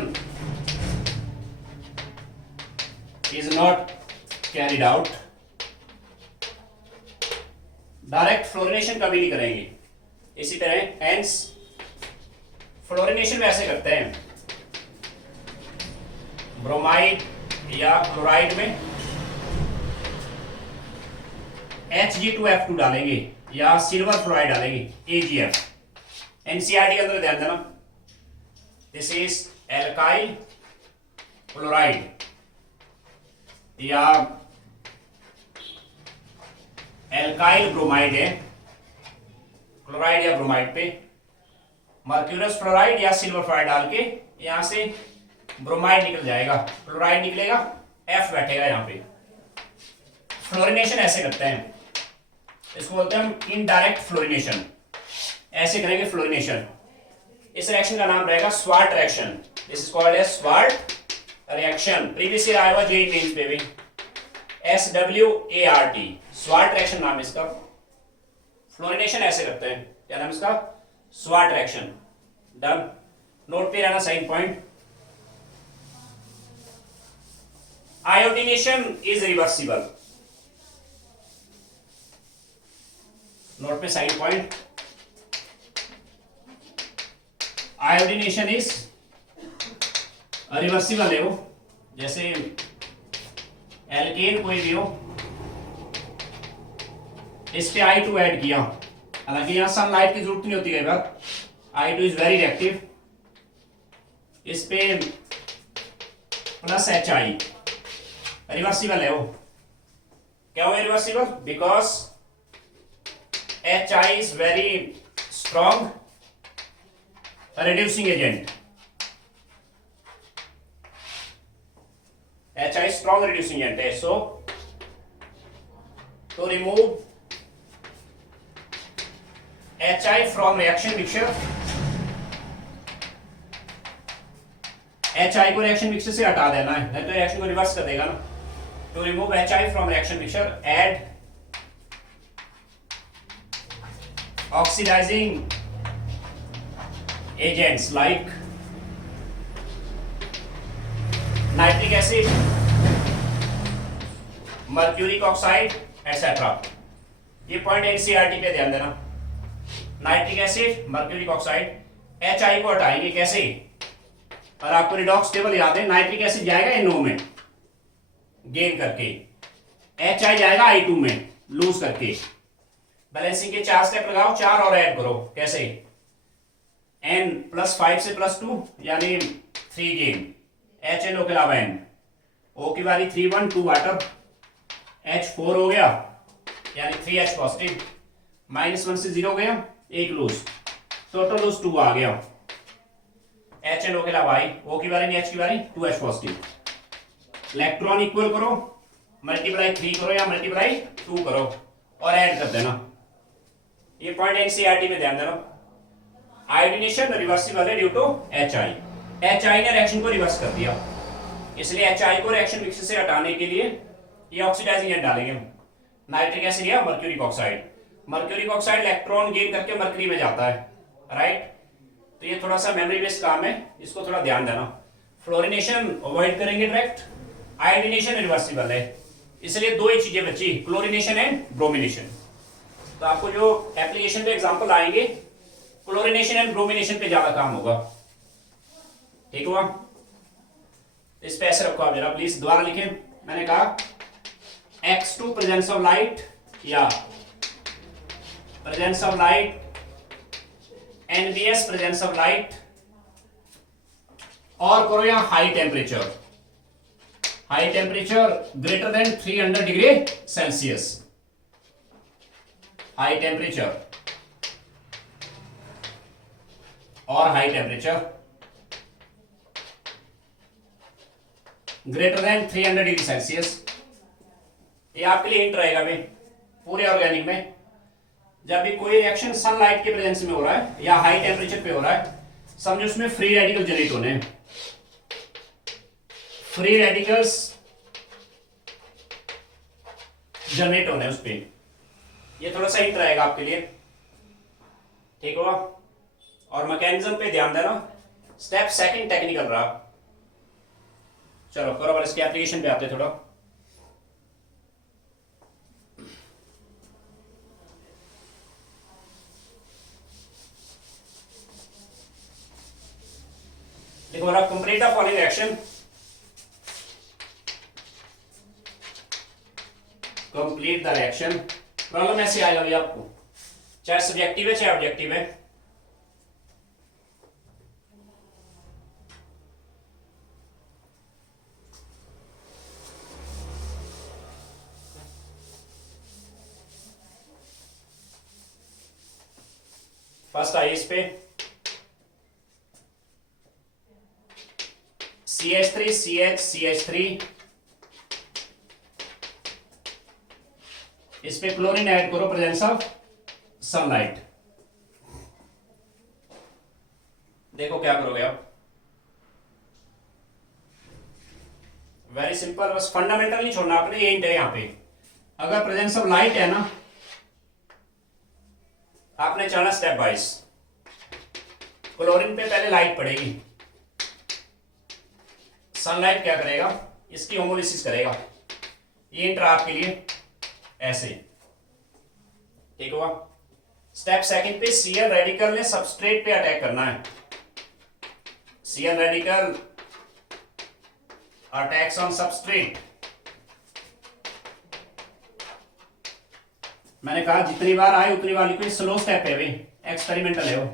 is not carried out. Direct fluorination कभी नहीं करेंगे. इसी तरह हेंस फ्लोरिनेशन वैसे करते हैं ब्रोमाइड या क्लोराइड में Hg2F2 डालेंगे या सिल्वर फ्लोराइड डालेंगे AgF. एनसीईआरटी के अंदर ध्यान देना, दिस इज एल्काइल क्लोराइड या एल्काइल ब्रोमाइड है. क्लोराइड या ब्रोमाइड पे मर्क्यूरस फ्लोराइड या सिल्वर फ्लोराइड डाल के यहां से ब्रोमाइड निकल जाएगा, क्लोराइड निकलेगा, F बैठेगा यहां पे. फ्लोरिनेशन ऐसे करते हैं, इसको बोलते हैं हम इनडायरेक्ट फ्लोरिनेशन. ऐसे करेंगे फ्लोरिनेशन. इस रिएक्शन का नाम रहेगा Swarts reaction. This is called as Swarts reaction. Previous year आया हुआ जेईई मेंस पे भी SWART स्वार्ट रिएक्शन नाम इसका. फ्लोरिनेशन ऐसे करते हैं, क्या नाम इसका? Sword reaction. डन. नोट पे रहना sign point. Iodination is reversible. Note पे sign point. Iodination is reversible है वो. जैसे एल्केन कोई भी हो, इस पे I2 ऐड किया, हालांकि यहां सनलाइट की जरूरत नहीं होती कई बार. I2 is very reactive. इस पे प्लस HI रिवर्सिबल है वो. क्या हुआ reversible? Because HI is very strong reducing agent. HI strong reducing agent है. So to remove HI from reaction mixture, HI को reaction mixture से हटा देना है, नहीं तो reaction को reverse कर देगा ना. To remove HI from reaction mixture, add oxidizing agents like nitric acid, mercuric oxide, etc. ये पॉइंट एनसीईआरटी पे ध्यान देना. Nitric acid, mercuric oxide, HI को हटाएंगे कैसे? और आपको रिडॉक्स टेबल याद है, नाइट्रिक एसिड जाएगा NO में गेन करके, HI जाएगा I2 में लूज करके. बैलेंसिंग के 4 स्टेप लगाओ, 4 और ऐड करो. कैसे? N +5 से +2 यानी 3 गेन. HNO के अलावा N. O की बारी 3 1 2 वाटर. H4 हो गया यानी 3H पॉजिटिव. -1 से 0 गया, 1 लूज. टोटल लूज 2 आ गया. HNO के अलावा I. O की बारी नहीं, H की बारी 2H पॉजिटिव. इलेक्ट्रॉन इक्वल करो, मल्टीप्लाई 3 करो या मल्टीप्लाई 2 करो और ऐड कर देना. ये पॉइंट एनसीईआरटी में ध्यान देना. आयोडीनेशन रिवर्सिबल है ड्यू टू HI. HI ने रिएक्शन को रिवर्स कर दिया, इसलिए HI को रिएक्शन मिक्सर से हटाने के लिए ये ऑक्सीडाइजिंग एजेंट डालेंगे हम. नाइट्रिक एसिड या mercuric oxide. Mercuric oxide electron gain करके मर्करी में जाता है, राइट. तो ये थोड़ा सा मेमोरी बेस्ड काम है, इसको थोड़ा ध्यान देना. फ्लोरिनेशन अवॉइड करेंगे डायरेक्ट. आयोडीनेशन रिवर्सिबल है, इसलिए दो ही चीजें बची, क्लोरिनेशन एंड ब्रोमिनेशन. तो आपको जो एप्लीकेशन पे एग्जांपल आएंगे, क्लोरिनेशन एंड ब्रोमिनेशन पे ज्यादा काम होगा. ठीक हुआ? इस पे ऐसे रखो आप जरा प्लीज, दोबारा लिखें. मैंने कहा X2 प्रेजेंस ऑफ लाइट या presence of light, NBS presence of light, और करो यहां high temperature. High temperature greater than 300 degree Celsius. High temperature और high temperature greater than 300 degree Celsius. ये आपके लिए हिंट रहेगा भाई पूरे ऑर्गेनिक में. जब भी कोई रिएक्शन सनलाइट के प्रेजेंस में हो रहा है या हाई टेम्परेचर पे हो रहा है, समझो उसमें फ्री रेडिकल जनरेट होने हैं. फ्री रेडिकल्स जनरेट होने उस पर। ये थोड़ा सा हिंट रहेगा आपके लिए, ठीक हुआ। और मैकेनिज्म पे ध्यान देना। स्टेप सेकंड टेक्निकल रहा। चलो बराबर इसके एप्लीकेशन पे आते थोड़ा। देखो मेरा complete the following action. Complete the action. Problem ऐसे आएगा भी आपको, चाहे सब्जेक्टिव है चाहे ऑब्जेक्टिव है। फर्स्ट आई इस पे CH3 CH CH3, इस पे क्लोरीन ऐड करो प्रेजेंस ऑफ सनलाइट। देखो क्या करोगे आप। वेरी सिंपल, बस फंडामेंटल नहीं छोड़ना आपने, ये हिंट है यहाँ पे। अगर प्रेजेंस ऑफ लाइट है ना, आपने चलना स्टेप वाइज। क्लोरीन पे पहले लाइट पड़ेगी, सनलाइट क्या करेगा, इसकी होमोलिसिस करेगा। ये इंटर आपके लिए ऐसे, ठीक हुआ। स्टेप सेकंड पे Cl रेडिकल ने सबस्ट्रेट पे अटैक करना है। Cl radical attacks on substrate. मैंने कहा जितनी बार आए उतनी बार लिखो, स्लो स्टेप है भाई, एक्सपेरिमेंटल है वो।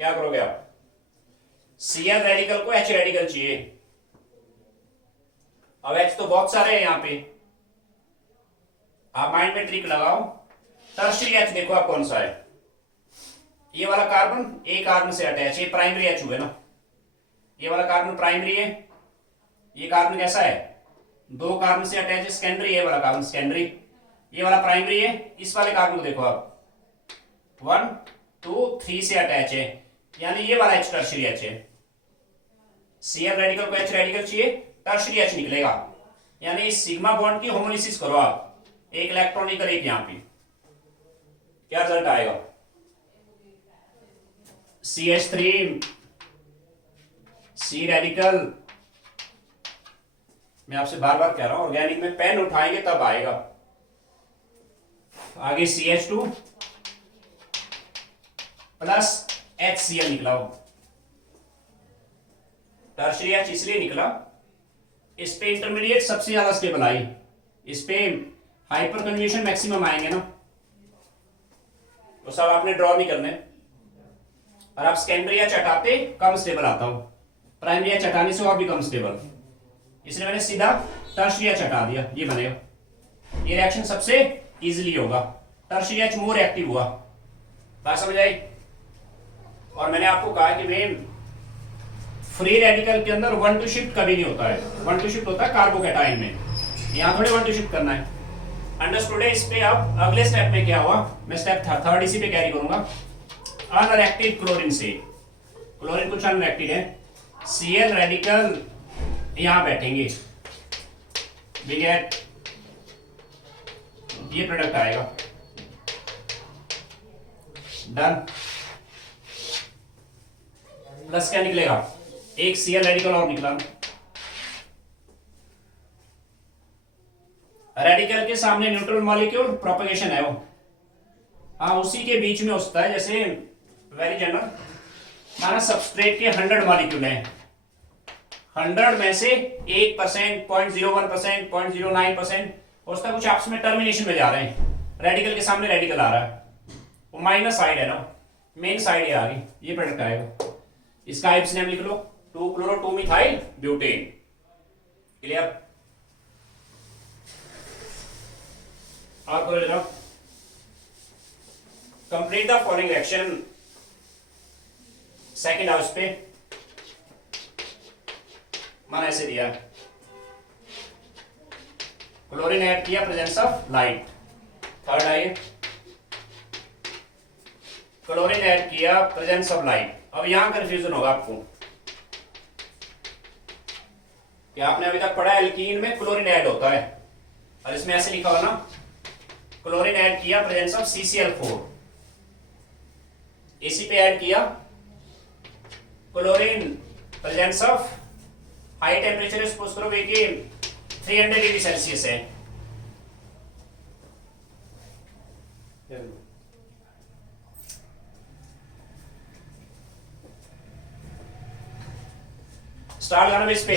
क्या करोगे आप, Cl रेडिकल को H रेडिकल चाहिए। अब H तो बहुत सारे हैं यहाँ पे, आप माइंड में ट्रिक लगाओ। टर्शियरी H देखो आप कौन सा है, ये वाला कार्बन एक कार्बन से अटैच, ये प्राइमरी H हुए ना, ये वाला कार्बन प्राइमरी है। ये कार्बन कैसा है, दो कार्बन से अटैच है, सेकेंडरी है वाला कार्बन, सेकेंडरी। ये वाला प्राइमरी है। इस वाले कार्बन को देखो आप 1 2 3 से अटैच है, यानी ये वाला H टर्शियरी H है। Cl रेडिकल को H रेडिकल चाहिए, टर्शियरी H निकलेगा। यानी सिग्मा बॉन्ड की होमोलिसिस करो आप, एक इलेक्ट्रॉन निकल एक यहां पे, क्या रिजल्ट आएगा, CH3 C रेडिकल। मैं आपसे बार बार कह रहा हूं, ऑर्गेनिक में पेन उठाएंगे तब आएगा। आगे CH2 प्लस HCl निकला हो। टर्शियरी H इसलिए निकला, इस पे इंटरमीडिएट सबसे ज्यादा स्टेबल आई, इस पे हाइपर कन्वर्जेशन मैक्सिमम आएंगे ना, तो सब आपने ड्रॉ नहीं करने। और आप सेकेंडरी H हटाते कम स्टेबल आता हो, प्राइमरी H हटाने से और भी कम स्टेबल, इसलिए मैंने सीधा टर्शियरी H हटा दिया, ये बनेगा। ये रिएक्शन सबसे इजीली होगा, टर्शियरी H मोर एक्टिव हुआ। बात समझ आई। और मैंने आपको कहा कि भाई फ्री रेडिकल के अंदर 1 to शिफ्ट कभी नहीं होता है, 1 to शिफ्ट होता है कार्बोकैटायन में, यहां थोड़े 1 to शिफ्ट करना है। अंडरस्टूड है। इस पे अब अगले स्टेप में क्या हुआ, मैं स्टेप थर्ड इसी पे कैरी करूंगा। अनरिएक्टेड क्लोरीन से, क्लोरीन कुछ अनरिएक्टेड है, Cl रेडिकल यहां बैठेंगे, वी गेट ये प्रोडक्ट आएगा। डन। प्लस क्या निकलेगा, एक Cl रेडिकल और निकला। रेडिकल के सामने न्यूट्रल मॉलिक्यूल, प्रोपगेशन है वो, हाँ उसी के बीच में होता है। जैसे वेरी जनरल माना सबस्ट्रेट के 100 मॉलिक्यूल हैं, 100 में से 1%, 0.01%, 0.09% उसका कुछ आपस में टर्मिनेशन में जा रहे हैं, रेडिकल के सामने रेडिकल आ रहा है, वो माइनस साइड है ना, मेन साइड है आगे, ये प्रोडक्ट आएगा। इसका आइप्स नेम लिख लो, 2-chloro-2-methyl ब्यूटेन। क्लियर। आपको लेना complete the following reaction. Second house पे माना ऐसे दिया, क्लोरीन ऐड किया, प्रेजेंस ऑफ लाइट। थर्ड आइए, क्लोरीन ऐड किया, प्रेजेंस ऑफ लाइट। अब यहां कंफ्यूजन होगा आपको, कि आपने अभी तक पढ़ा एल्कीन में क्लोरीन ऐड होता है, और इसमें ऐसे लिखा हुआ ना, क्लोरीन ऐड किया प्रेजेंस ऑफ CCl4, इसी पे ऐड किया chlorine presence of high temperature, suppose करो कि 300 डिग्री सेल्सियस है। स्टार्ट करना इस पे,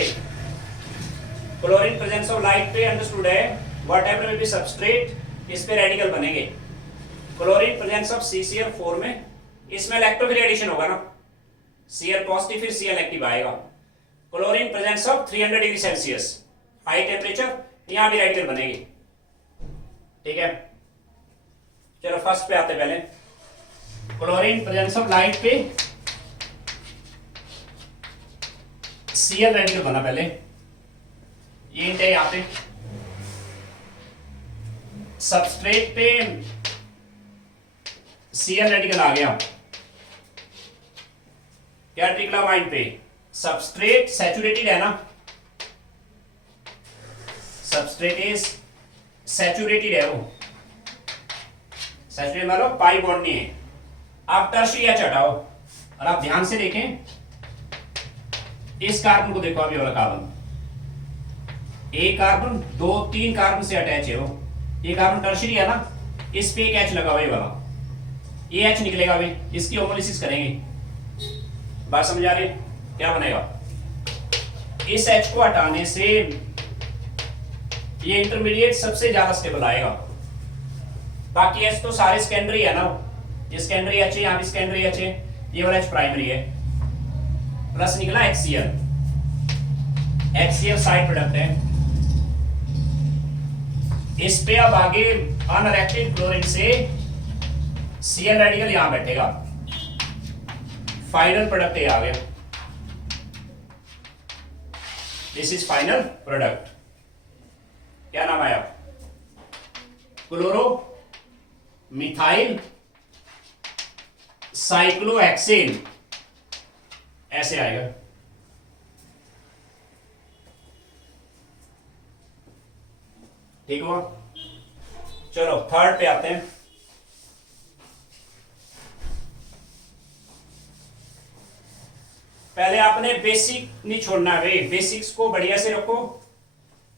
क्लोरीन प्रेजेंस ऑफ लाइट पे अंडरस्टूड है व्हाट एवर में भी सबस्ट्रेट, इस पे रेडिकल बनेंगे। क्लोरीन प्रेजेंस ऑफ CCl4 में, इसमें इलेक्ट्रोफिल एडिशन होगा ना, Cl पॉजिटिव फिर Cl नेगेटिव आएगा। Chlorine presence of 300 degree Celsius high temperature, यहां भी रेडिकल बनेगी। ठीक है, चलो फर्स्ट पे आते पहले, क्लोरीन प्रेजेंस ऑफ लाइट पे Cl रेडिकल बना पहले, ये इंट है यहां पे, सबस्ट्रेट पे Cl रेडिकल आ गया, क्या ट्रिक लगा माइंड पे, सबस्ट्रेट सैचुरेटेड है ना, सबस्ट्रेट इज सैचुरेटेड है, वो सैचुरेटेड मतलब पाई बॉन्ड नहीं है। आप टर्शियरी एच हटाओ और आप ध्यान से देखें इस कार्बन को, देखो अभी वाला कार्बन, एक कार्बन 2-3 कार्बन से अटैच है वो, ये कार्बन टर्शियरी है ना, इस पे एक एच लगा हुआ है वाला, ये एच निकलेगा अभी, इसकी होमोलिसिस करेंगे, बात समझ आ रही है? क्या बनेगा, इस एच को हटाने से ये इंटरमीडिएट सबसे ज्यादा स्टेबल आएगा, बाकी एच तो सारे सेकेंडरी है ना, ये सेकेंडरी एच है, यहां भी सेकेंडरी एच है, ये वाला एच प्राइमरी है, प्लस निकला HCl, HCl साइड प्रोडक्ट है। इस पे अब आगे अनरिएक्टेड क्लोरीन से Cl रेडिकल यहां बैठेगा, फाइनल प्रोडक्ट ये आ गया, दिस इज फाइनल प्रोडक्ट, क्या नाम आया, क्लोरो मिथाइल साइक्लोहेक्सेन, ऐसे आएगा। ठीक हुआ, चलो थर्ड पे आते हैं। पहले आपने बेसिक नहीं छोड़ना है भाई, बेसिक्स को बढ़िया से रखो,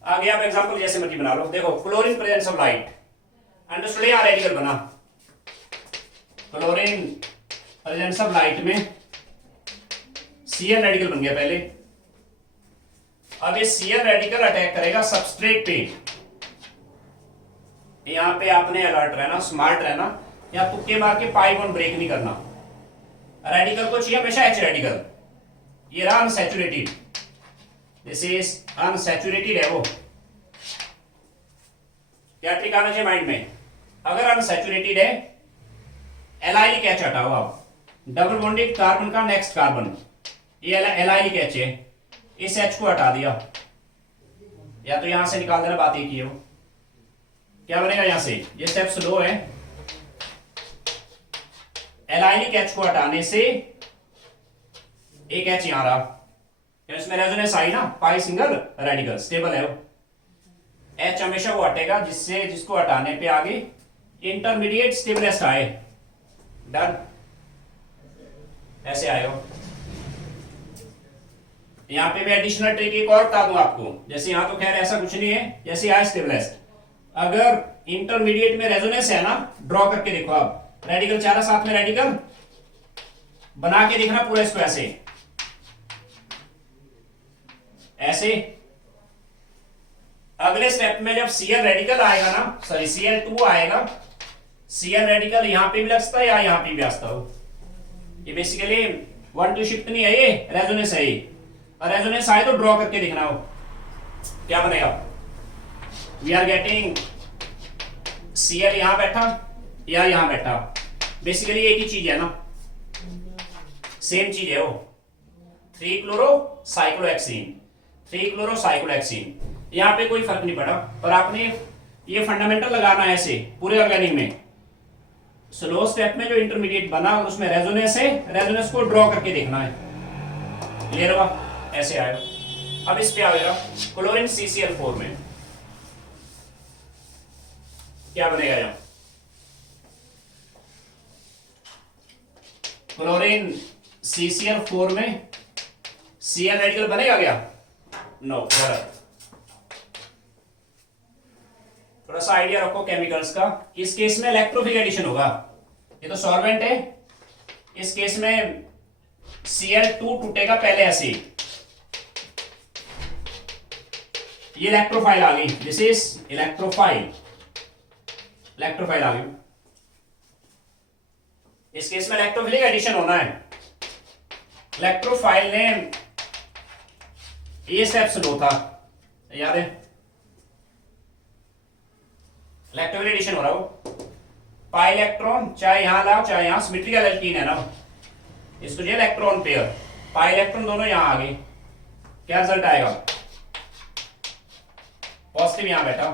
आगे आप एग्जांपल जैसे मर्जी बना लो। देखो chlorine presence of light, understood, यहां रेडिकल बना, क्लोरीन प्रेजेंस ऑफ लाइट में Cl रेडिकल बन गया पहले, अब ये Cl रेडिकल अटैक करेगा सबस्ट्रेट पे, यहां पे आपने अलर्ट रहना, स्मार्ट रहना, या तुक्के मार के पाई बॉन्ड ब्रेक नहीं करना, रेडिकल को चाहिए हमेशा H रेडिकल, ये रहा अनसैचुरेटेड, दिस इज अनसैचुरेटेड है वो, क्या ट्रिक आना चाहिए माइंड में, अगर अनसैचुरेटेड है एलाइलिक एच हटाओ आप, डबल बॉन्डेड कार्बन का नेक्स्ट कार्बन, ये एलाइलिक एच है, इस एच को हटा दिया, या तो यहां से निकाल देना, बात एक ही है, क्या बनेगा यहां से, ये स्टेप स्लो है, एलाइलिक एच को हटाने से एक एच यहां रहा, इसमें रेजोनेंस आई ना, पाई सिंगल रेडिकल स्टेबल है वो, एच हमेशा वो हटेगा जिससे, जिसको हटाने पे आगे इंटरमीडिएट स्टेबलेस्ट आए, डन, ऐसे आएगा। यहां पे मैं एडिशनल ट्रिक एक और बता दूं आपको, जैसे यहां तो खैर ऐसा कुछ नहीं है, जैसे आए स्टेबलेस्ट, अगर इंटरमीडिएट में रेजोनेंस है ना, ड्रॉ करके देखो आप, रेडिकल चारा साथ में रेडिकल बना के देखना पूरा इसको, ऐसे ऐसे, अगले स्टेप में जब Cl रेडिकल आएगा ना, सॉरी Cl2 आएगा, Cl रेडिकल यहां पे भी लगता है या यहां पे भी आता हो, ये बेसिकली 1-2 शिफ्ट नहीं है, ये रेजोनेंस है, ये और रेजोनेंस आए तो ड्रॉ करके देखना हो, क्या बनेगा, वी आर गेटिंग Cl यहां बैठा या यहां बैठा, बेसिकली एक ही चीज है ना, सेम चीज है वो, 3-क्लोरोसाइक्लोहेक्सीन, 3-क्लोरोसाइक्लोहेक्सीन, यहां पे कोई फर्क नहीं पड़ा, पर आपने ये फंडामेंटल लगाना है ऐसे पूरे ऑर्गेनिक में, स्लो स्टेप में जो इंटरमीडिएट बना और उसमें रेजोनेंस है, रेजोनेंस को ड्रॉ करके देखना है, क्लियर हुआ, ऐसे आएगा। अब इस पे आ गया क्लोरीन CCl4 में क्या बनेगा यहां, क्लोरीन CCl4 में Cl रेडिकल बनेगा क्या? नो, गलत। थोड़ा सा आइडिया रखो केमिकल्स का। इस केस में इलेक्ट्रोफिलिक एडिशन होगा, ये तो सॉल्वेंट है। इस केस में Cl2 टूटेगा पहले ऐसे, ये इलेक्ट्रोफाइल आ गई, दिस इज इलेक्ट्रोफाइल, इलेक्ट्रोफाइल आ गई। इस केस में इलेक्ट्रोफिलिक एडिशन होना है। इलेक्ट्रोफाइल ने ये स्टेप स्लो था, याद है, इलेक्ट्रोफिलिक एडिशन हो रहा हो, पाई इलेक्ट्रॉन चाहे यहां लाओ चाहे यहां, सिमेट्रिकल एल्कीन है ना, इसको जो इलेक्ट्रॉन पेयर, पाई इलेक्ट्रॉन दोनों यहां आ गए, क्या रिजल्ट आएगा, पॉजिटिव यहां बैठा।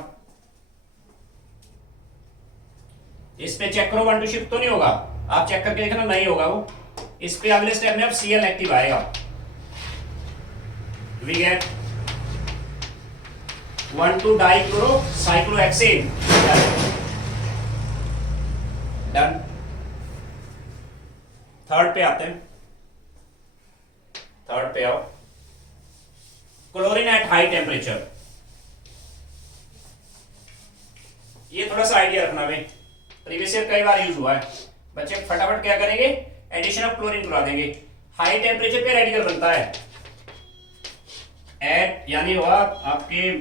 इस पे चेक करो 1 2 शिफ्ट तो नहीं होगा, आप चेक करके देखना, नहीं होगा वो। इस पे अगले स्टेप में अब Cl एक्टिव आएगा, we get 1 2 dichloro cyclohexane, done. Third पे आते हैं, थर्ड पे आओ, क्लोरीन एट हाई टेम्परेचर। ये थोड़ा सा आइडिया रखना भाई, प्रीवियस ईयर कई बार यूज हुआ है। बच्चे फटाफट क्या करेंगे, एडिशन ऑफ क्लोरीन करा देंगे। हाई टेम्परेचर पे रेडिकल बनता है एट, यानी हुआ आपके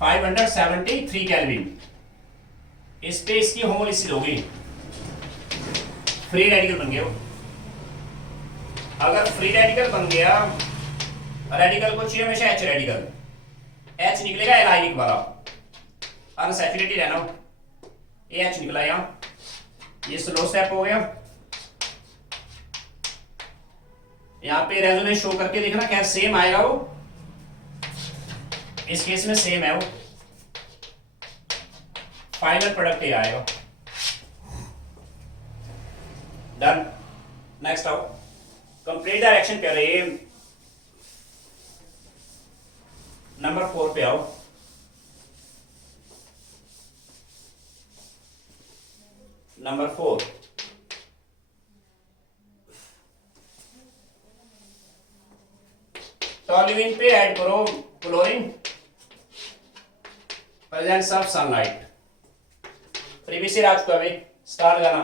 573 केल्विन। इस पे इसकी होमोलिसिस होगी, फ्री रेडिकल बन गया वो। अगर फ्री रेडिकल बन गया, रेडिकल को चाहिए हमेशा H रेडिकल, H निकलेगा एलाइनिक वाला, अनसैचुरेटेड है ना, ये H निकला यहां, ये स्लो स्टेप हो गया। यहां पे रेजोनेंस शो करके देखना, क्या सेम आएगा वो, इस केस में सेम है वो, फाइनल प्रोडक्ट ये आएगा, डन। नेक्स्ट आओ, कंप्लीट डायरेक्शन पे रहे, नंबर 4 पे आओ। नंबर 4, टॉल्यूइन पे ऐड करो chlorine, presence of sunlight. Previous year आ चुका भाई, स्टार गाना,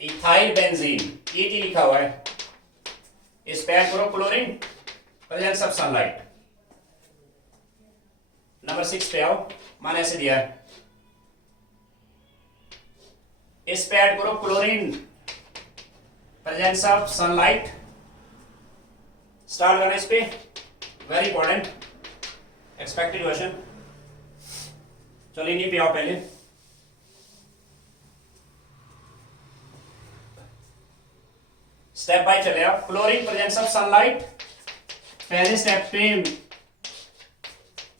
इथाइल बेंजीन, ET लिखा हुआ है, इस पे ऐड करो chlorine, presence of sunlight. Number 6 पे आओ, मैंने ऐसे दिया है, इस पे ऐड करो chlorine, presence of sunlight, star करना इस पे, वेरी इंपॉर्टेंट एक्सपेक्टेड क्वेश्चन। चलो इन्हीं पे आओ पहले, स्टेप बाय चले आओ। क्लोरीन प्रेजेंस ऑफ सनलाइट, पहले स्टेप पे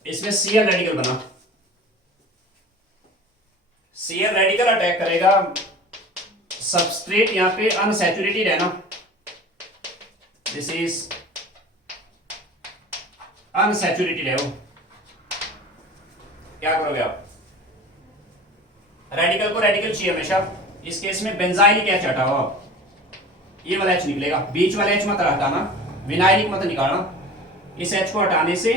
इसमें Cl रेडिकल बना, Cl रेडिकल अटैक करेगा सबस्ट्रेट, यहां पे अनसैचुरेटेड है ना, दिस इज अनसैचुरेटेड है वो, क्या करोगे आप, रेडिकल को रेडिकल चाहिए हमेशा। इस केस में बेंजाइलिक H हटाओ आप, ये वाला H निकलेगा, बीच वाला H मत हटाना, विनाइलिक मत निकालना। इस H को हटाने से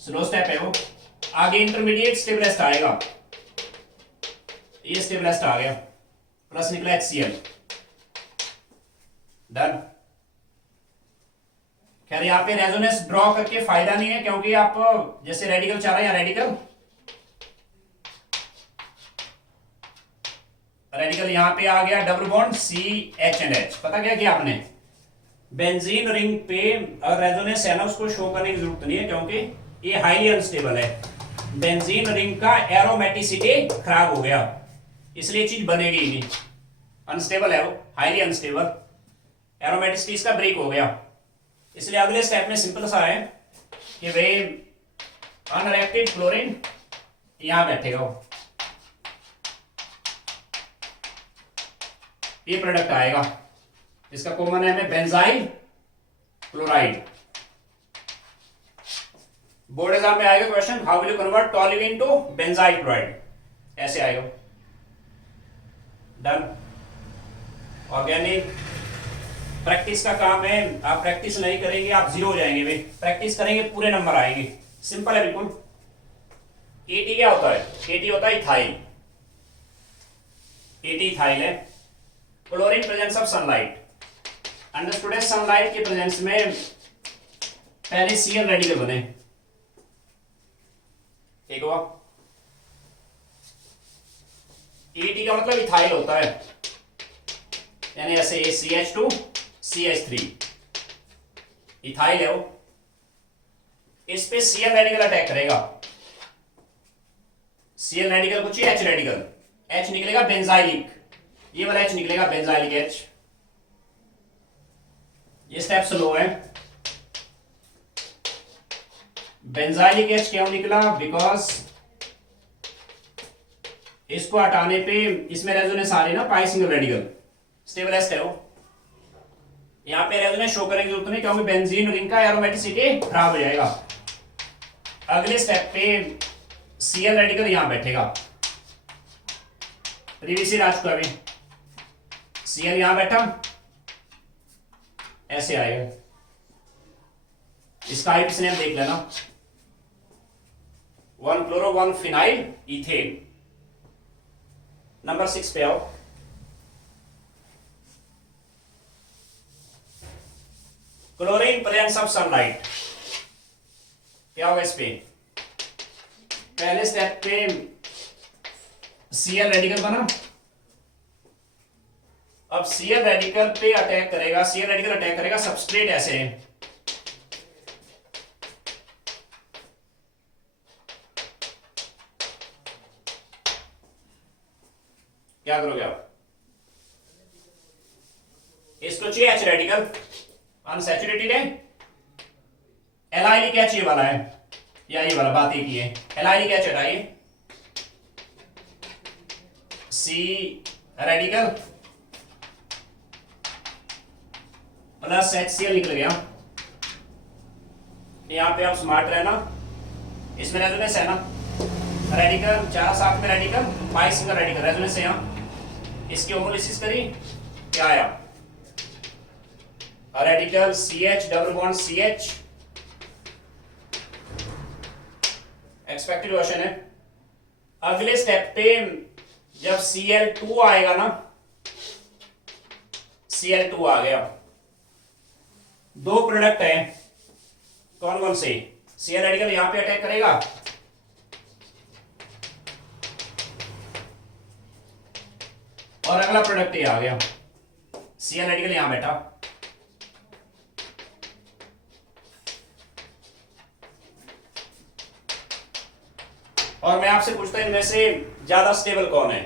स्लो स्टेप है वो, आगे इंटरमीडिएट स्टेबलाइज्ड आएगा, ये स्टेबलाइज्ड आ गया, प्लस निकला HCl, डन। खैर यहाँ पे रेजोनेंस ड्रॉ करके फायदा नहीं है, क्योंकि आप जैसे रेडिकल चाह रहे हैं, रेडिकल यहां पे आ गया, डबल बॉन्ड CH&H, पता क्या किया आपने, बेंजीन रिंग पे अगर रेजोनेंस है ना, उसको शो करने की जरूरत नहीं है, क्योंकि ये हाईली अनस्टेबल है। बेंजीन रिंग का एरोमेटिसिटी खराब हो गया, इसलिए चीज बनेगी ही नहीं, अनस्टेबल है वो, हाईली अनस्टेबल, एरोमेटिसिटी इसका ब्रेक हो गया। इसलिए अगले स्टेप में सिंपल सा है कि भाई अनरिएक्टेड क्लोरीन यहां बैठेगा वो, ये प्रोडक्ट आएगा, इसका कॉमन नेम है बेंजाइल क्लोराइड। बोर्ड एग्जाम में आएगा question, how will you convert toluene to benzyl chloride, ऐसे आएगा। डन। ऑर्गेनिक प्रैक्टिस का काम है, आप प्रैक्टिस नहीं करेंगे आप जीरो हो जाएंगे भाई, प्रैक्टिस करेंगे पूरे नंबर आएंगे, सिंपल है बिल्कुल। एटी क्या होता है? एटी होता है इथाइल, एटी इथाइल है। Chlorine presence of sunlight, understood है, सनलाइट के प्रेजेंस में पहले सीएल रेडिकल बने, ठीक हुआ। एटी का मतलब इथाइल होता है, यानी ऐसे CH2 CH3 इथाइल है वो, इस पे सीएल रेडिकल अटैक करेगा, सीएल रेडिकल को चाहिए H रेडिकल, H निकलेगा बेंजाइलिक, ये वाला H निकलेगा बेंजाइलिक H। ये स्टेप स्लो है। बेंजाइलिक H क्यों निकला? बिकॉज इसको हटाने पे इसमें रेजोनेंस आ रही ना पाई सिंगल रेडिकल, स्टेबलाइज्ड है वो, यहां पे रेजोनेंस शो करने की जरूरत नहीं क्योंकि बेंजीन रिंग का एरोमेटिसिटी खराब हो जाएगा। अगले स्टेप पे सीएल रेडिकल यहां बैठेगा, प्रीवियस ईयर आ चुका अभी, सीएल यहां बैठा, ऐसे आएगा, इसका आईपीसी नेम देख लेना, 1 क्लोरो 1 फिनाइल इथेन। नंबर 6 पे आओ। क्लोरीन प्रेजेंस ऑफ सनलाइट, क्या होगा इस पे? पहले स्टेप पे सीएल रेडिकल बना, अब सीएल रेडिकल पे अटैक करेगा, सीएल रेडिकल अटैक करेगा सबस्ट्रेट ऐसे, क्या करोगे आप? इसको चाहिए H रेडिकल, अनसैचुरेटेड है, एलाइलिक H ये वाला है, या ये वाला, बात एक ही है, एलाइलिक H हटाइए, C रेडिकल प्लस HCl निकल गया। यहां पे आप स्मार्ट रहना, इसमें रेजोनेंस है ना, रेडिकल 4 साथ में रेडिकल, 5 सिंगल रेडिकल, रेजोनेंस है यहां, इसकी होमोलिसिस करी, क्या आया? Radical CH double bond CH, expected question है। अगले स्टेप पे जब Cl2 आएगा ना, Cl2 आ गया, दो प्रोडक्ट है, कौन कौन से? सीएल रेडिकल यहां पे अटैक करेगा, और अगला प्रोडक्ट ये आ गया, सीएल रेडिकल यहां बैठा, और मैं आपसे पूछता हूं इनमें से ज्यादा स्टेबल कौन है?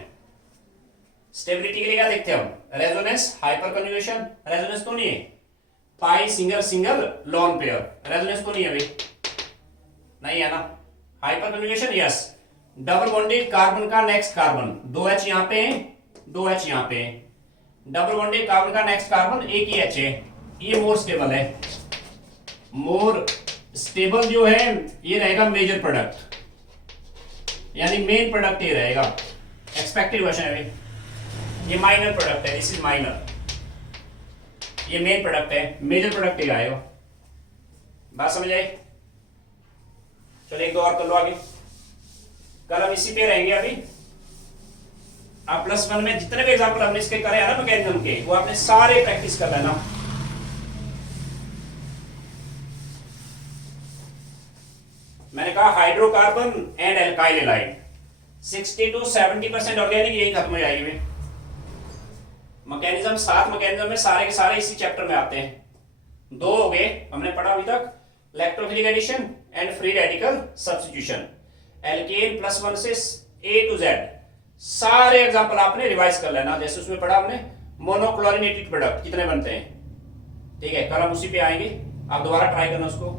स्टेबिलिटी के लिए क्या देखते हैं हम? रेजोनेंस, हाइपर कन्जुगेशन, रेजोनेंस तो नहीं है, pi single single lone pair, resonance तो नहीं है भाई, नहीं है ना, hyperconjugation yes, double bonded carbon का नेक्स्ट कार्बन, 2H यहां पे है, 2H यहां पे है, डबल बॉन्डेड कार्बन का नेक्स्ट कार्बन एक ही H है, ये मोर स्टेबल है, मोर स्टेबल जो है ये रहेगा मेजर प्रोडक्ट, यानी मेन प्रोडक्ट ये रहेगा, एक्सपेक्टेड क्वेश्चन है भाई, ये माइनर प्रोडक्ट है, दिस इज माइनर, ये मेन प्रोडक्ट है, मेजर प्रोडक्ट ये आएगा, बात समझ आई? चलो एक दो और कर लो आगे, कल हम इसी पे रहेंगे अभी। आप +1 में जितने भी एग्जांपल हमने इसके करे हैं ना मैकेनिज्म के, वो आपने सारे प्रैक्टिस कर लेना। मैंने कहा hydrocarbon and alkyl halide 60 to 70% organic यही खत्म हो जाएगी। मैकेनिज्म 7 मैकेनिज्म में सारे के सारे इसी चैप्टर में आते हैं। 2 हो गए हमने पढ़ा अभी तक, electrophilic addition and free radical substitution. Alkane +1 से A to Z सारे एग्जांपल आपने रिवाइज कर लेना। जैसे उसमें पढ़ा हमने मोनोक्लोरिनेटेड प्रोडक्ट कितने बनते हैं, ठीक है, कल हम उसी पे आएंगे, आप दोबारा ट्राई करना उसको।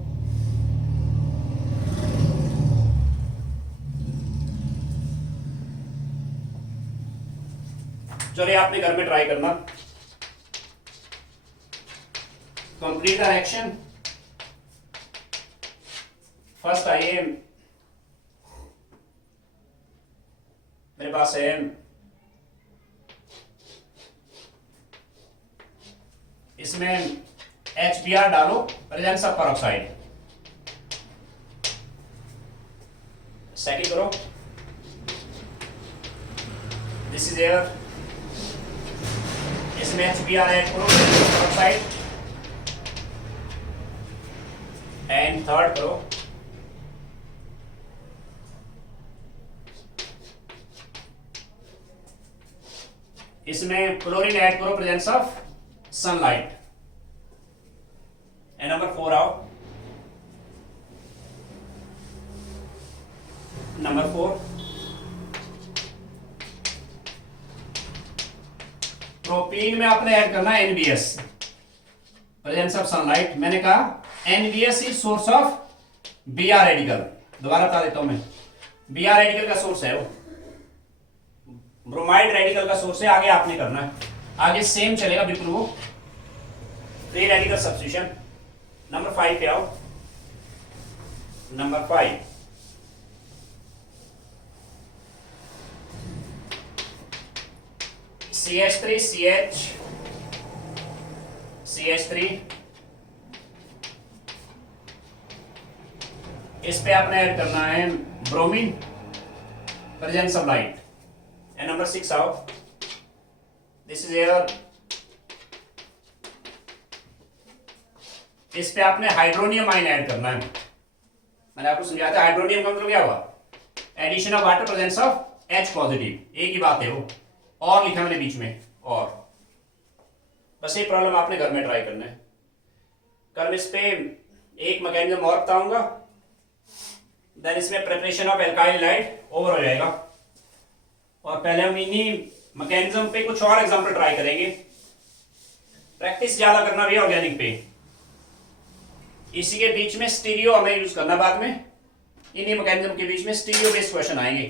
चलिए आपने घर में ट्राई करना। Complete the reaction. फर्स्ट आइए, मेरे पास है इसमें HBr डालो, प्रेजेंस ऑफ पेरोक्साइड। सेकंड करो, दिस इज एयर, इसमें HBr ऐड करो, पेरोक्साइड। एंड थर्ड करो, इसमें क्लोरीन ऐड करो, presence of sunlight. And number 4 आओ, नंबर 4 प्रोपीन में आपने ऐड करना है NBS, प्रेजेंस ऑफ सनलाइट। मैंने कहा NBS is source of Br radical. दोबारा बता देता हूं मैं, Br रेडिकल का सोर्स है वो, ब्रोमाइड रेडिकल का सोर्स है। आगे आपने करना है, आगे सेम चलेगा बिल्कुल वो, फ्री रेडिकल सब्स्टिट्यूशन। नंबर 5 पे आओ, नंबर 5 CH3 CH3, इस पे आपने ऐड करना है bromine, presence of light. And number 6 आओ, दिस इज एयर, इस पे आपने हाइड्रोनियम आयन ऐड करना है। मैंने आपको समझाया था हाइड्रोनियम का मतलब क्या हुआ, addition of water, presence of H positive, एक ही बात है वो, और लिखा मैंने बीच में और। बस ये प्रॉब्लम आपने घर में ट्राई करना है। कल मैं इस पे एक मैकेनिज्म और बताऊंगा, देन इसमें preparation of alkyl light over हो जाएगा। और पहले हम इन्हीं मैकेनिज्म पे कुछ और एग्जांपल ट्राई करेंगे। प्रैक्टिस ज्यादा करना भी ऑर्गेनिक पे। इसी के बीच में स्टीरियो हमें यूज करना बाद में, इन्हीं मैकेनिज्म के बीच में स्टीरियो बेस्ड क्वेश्चन आएंगे।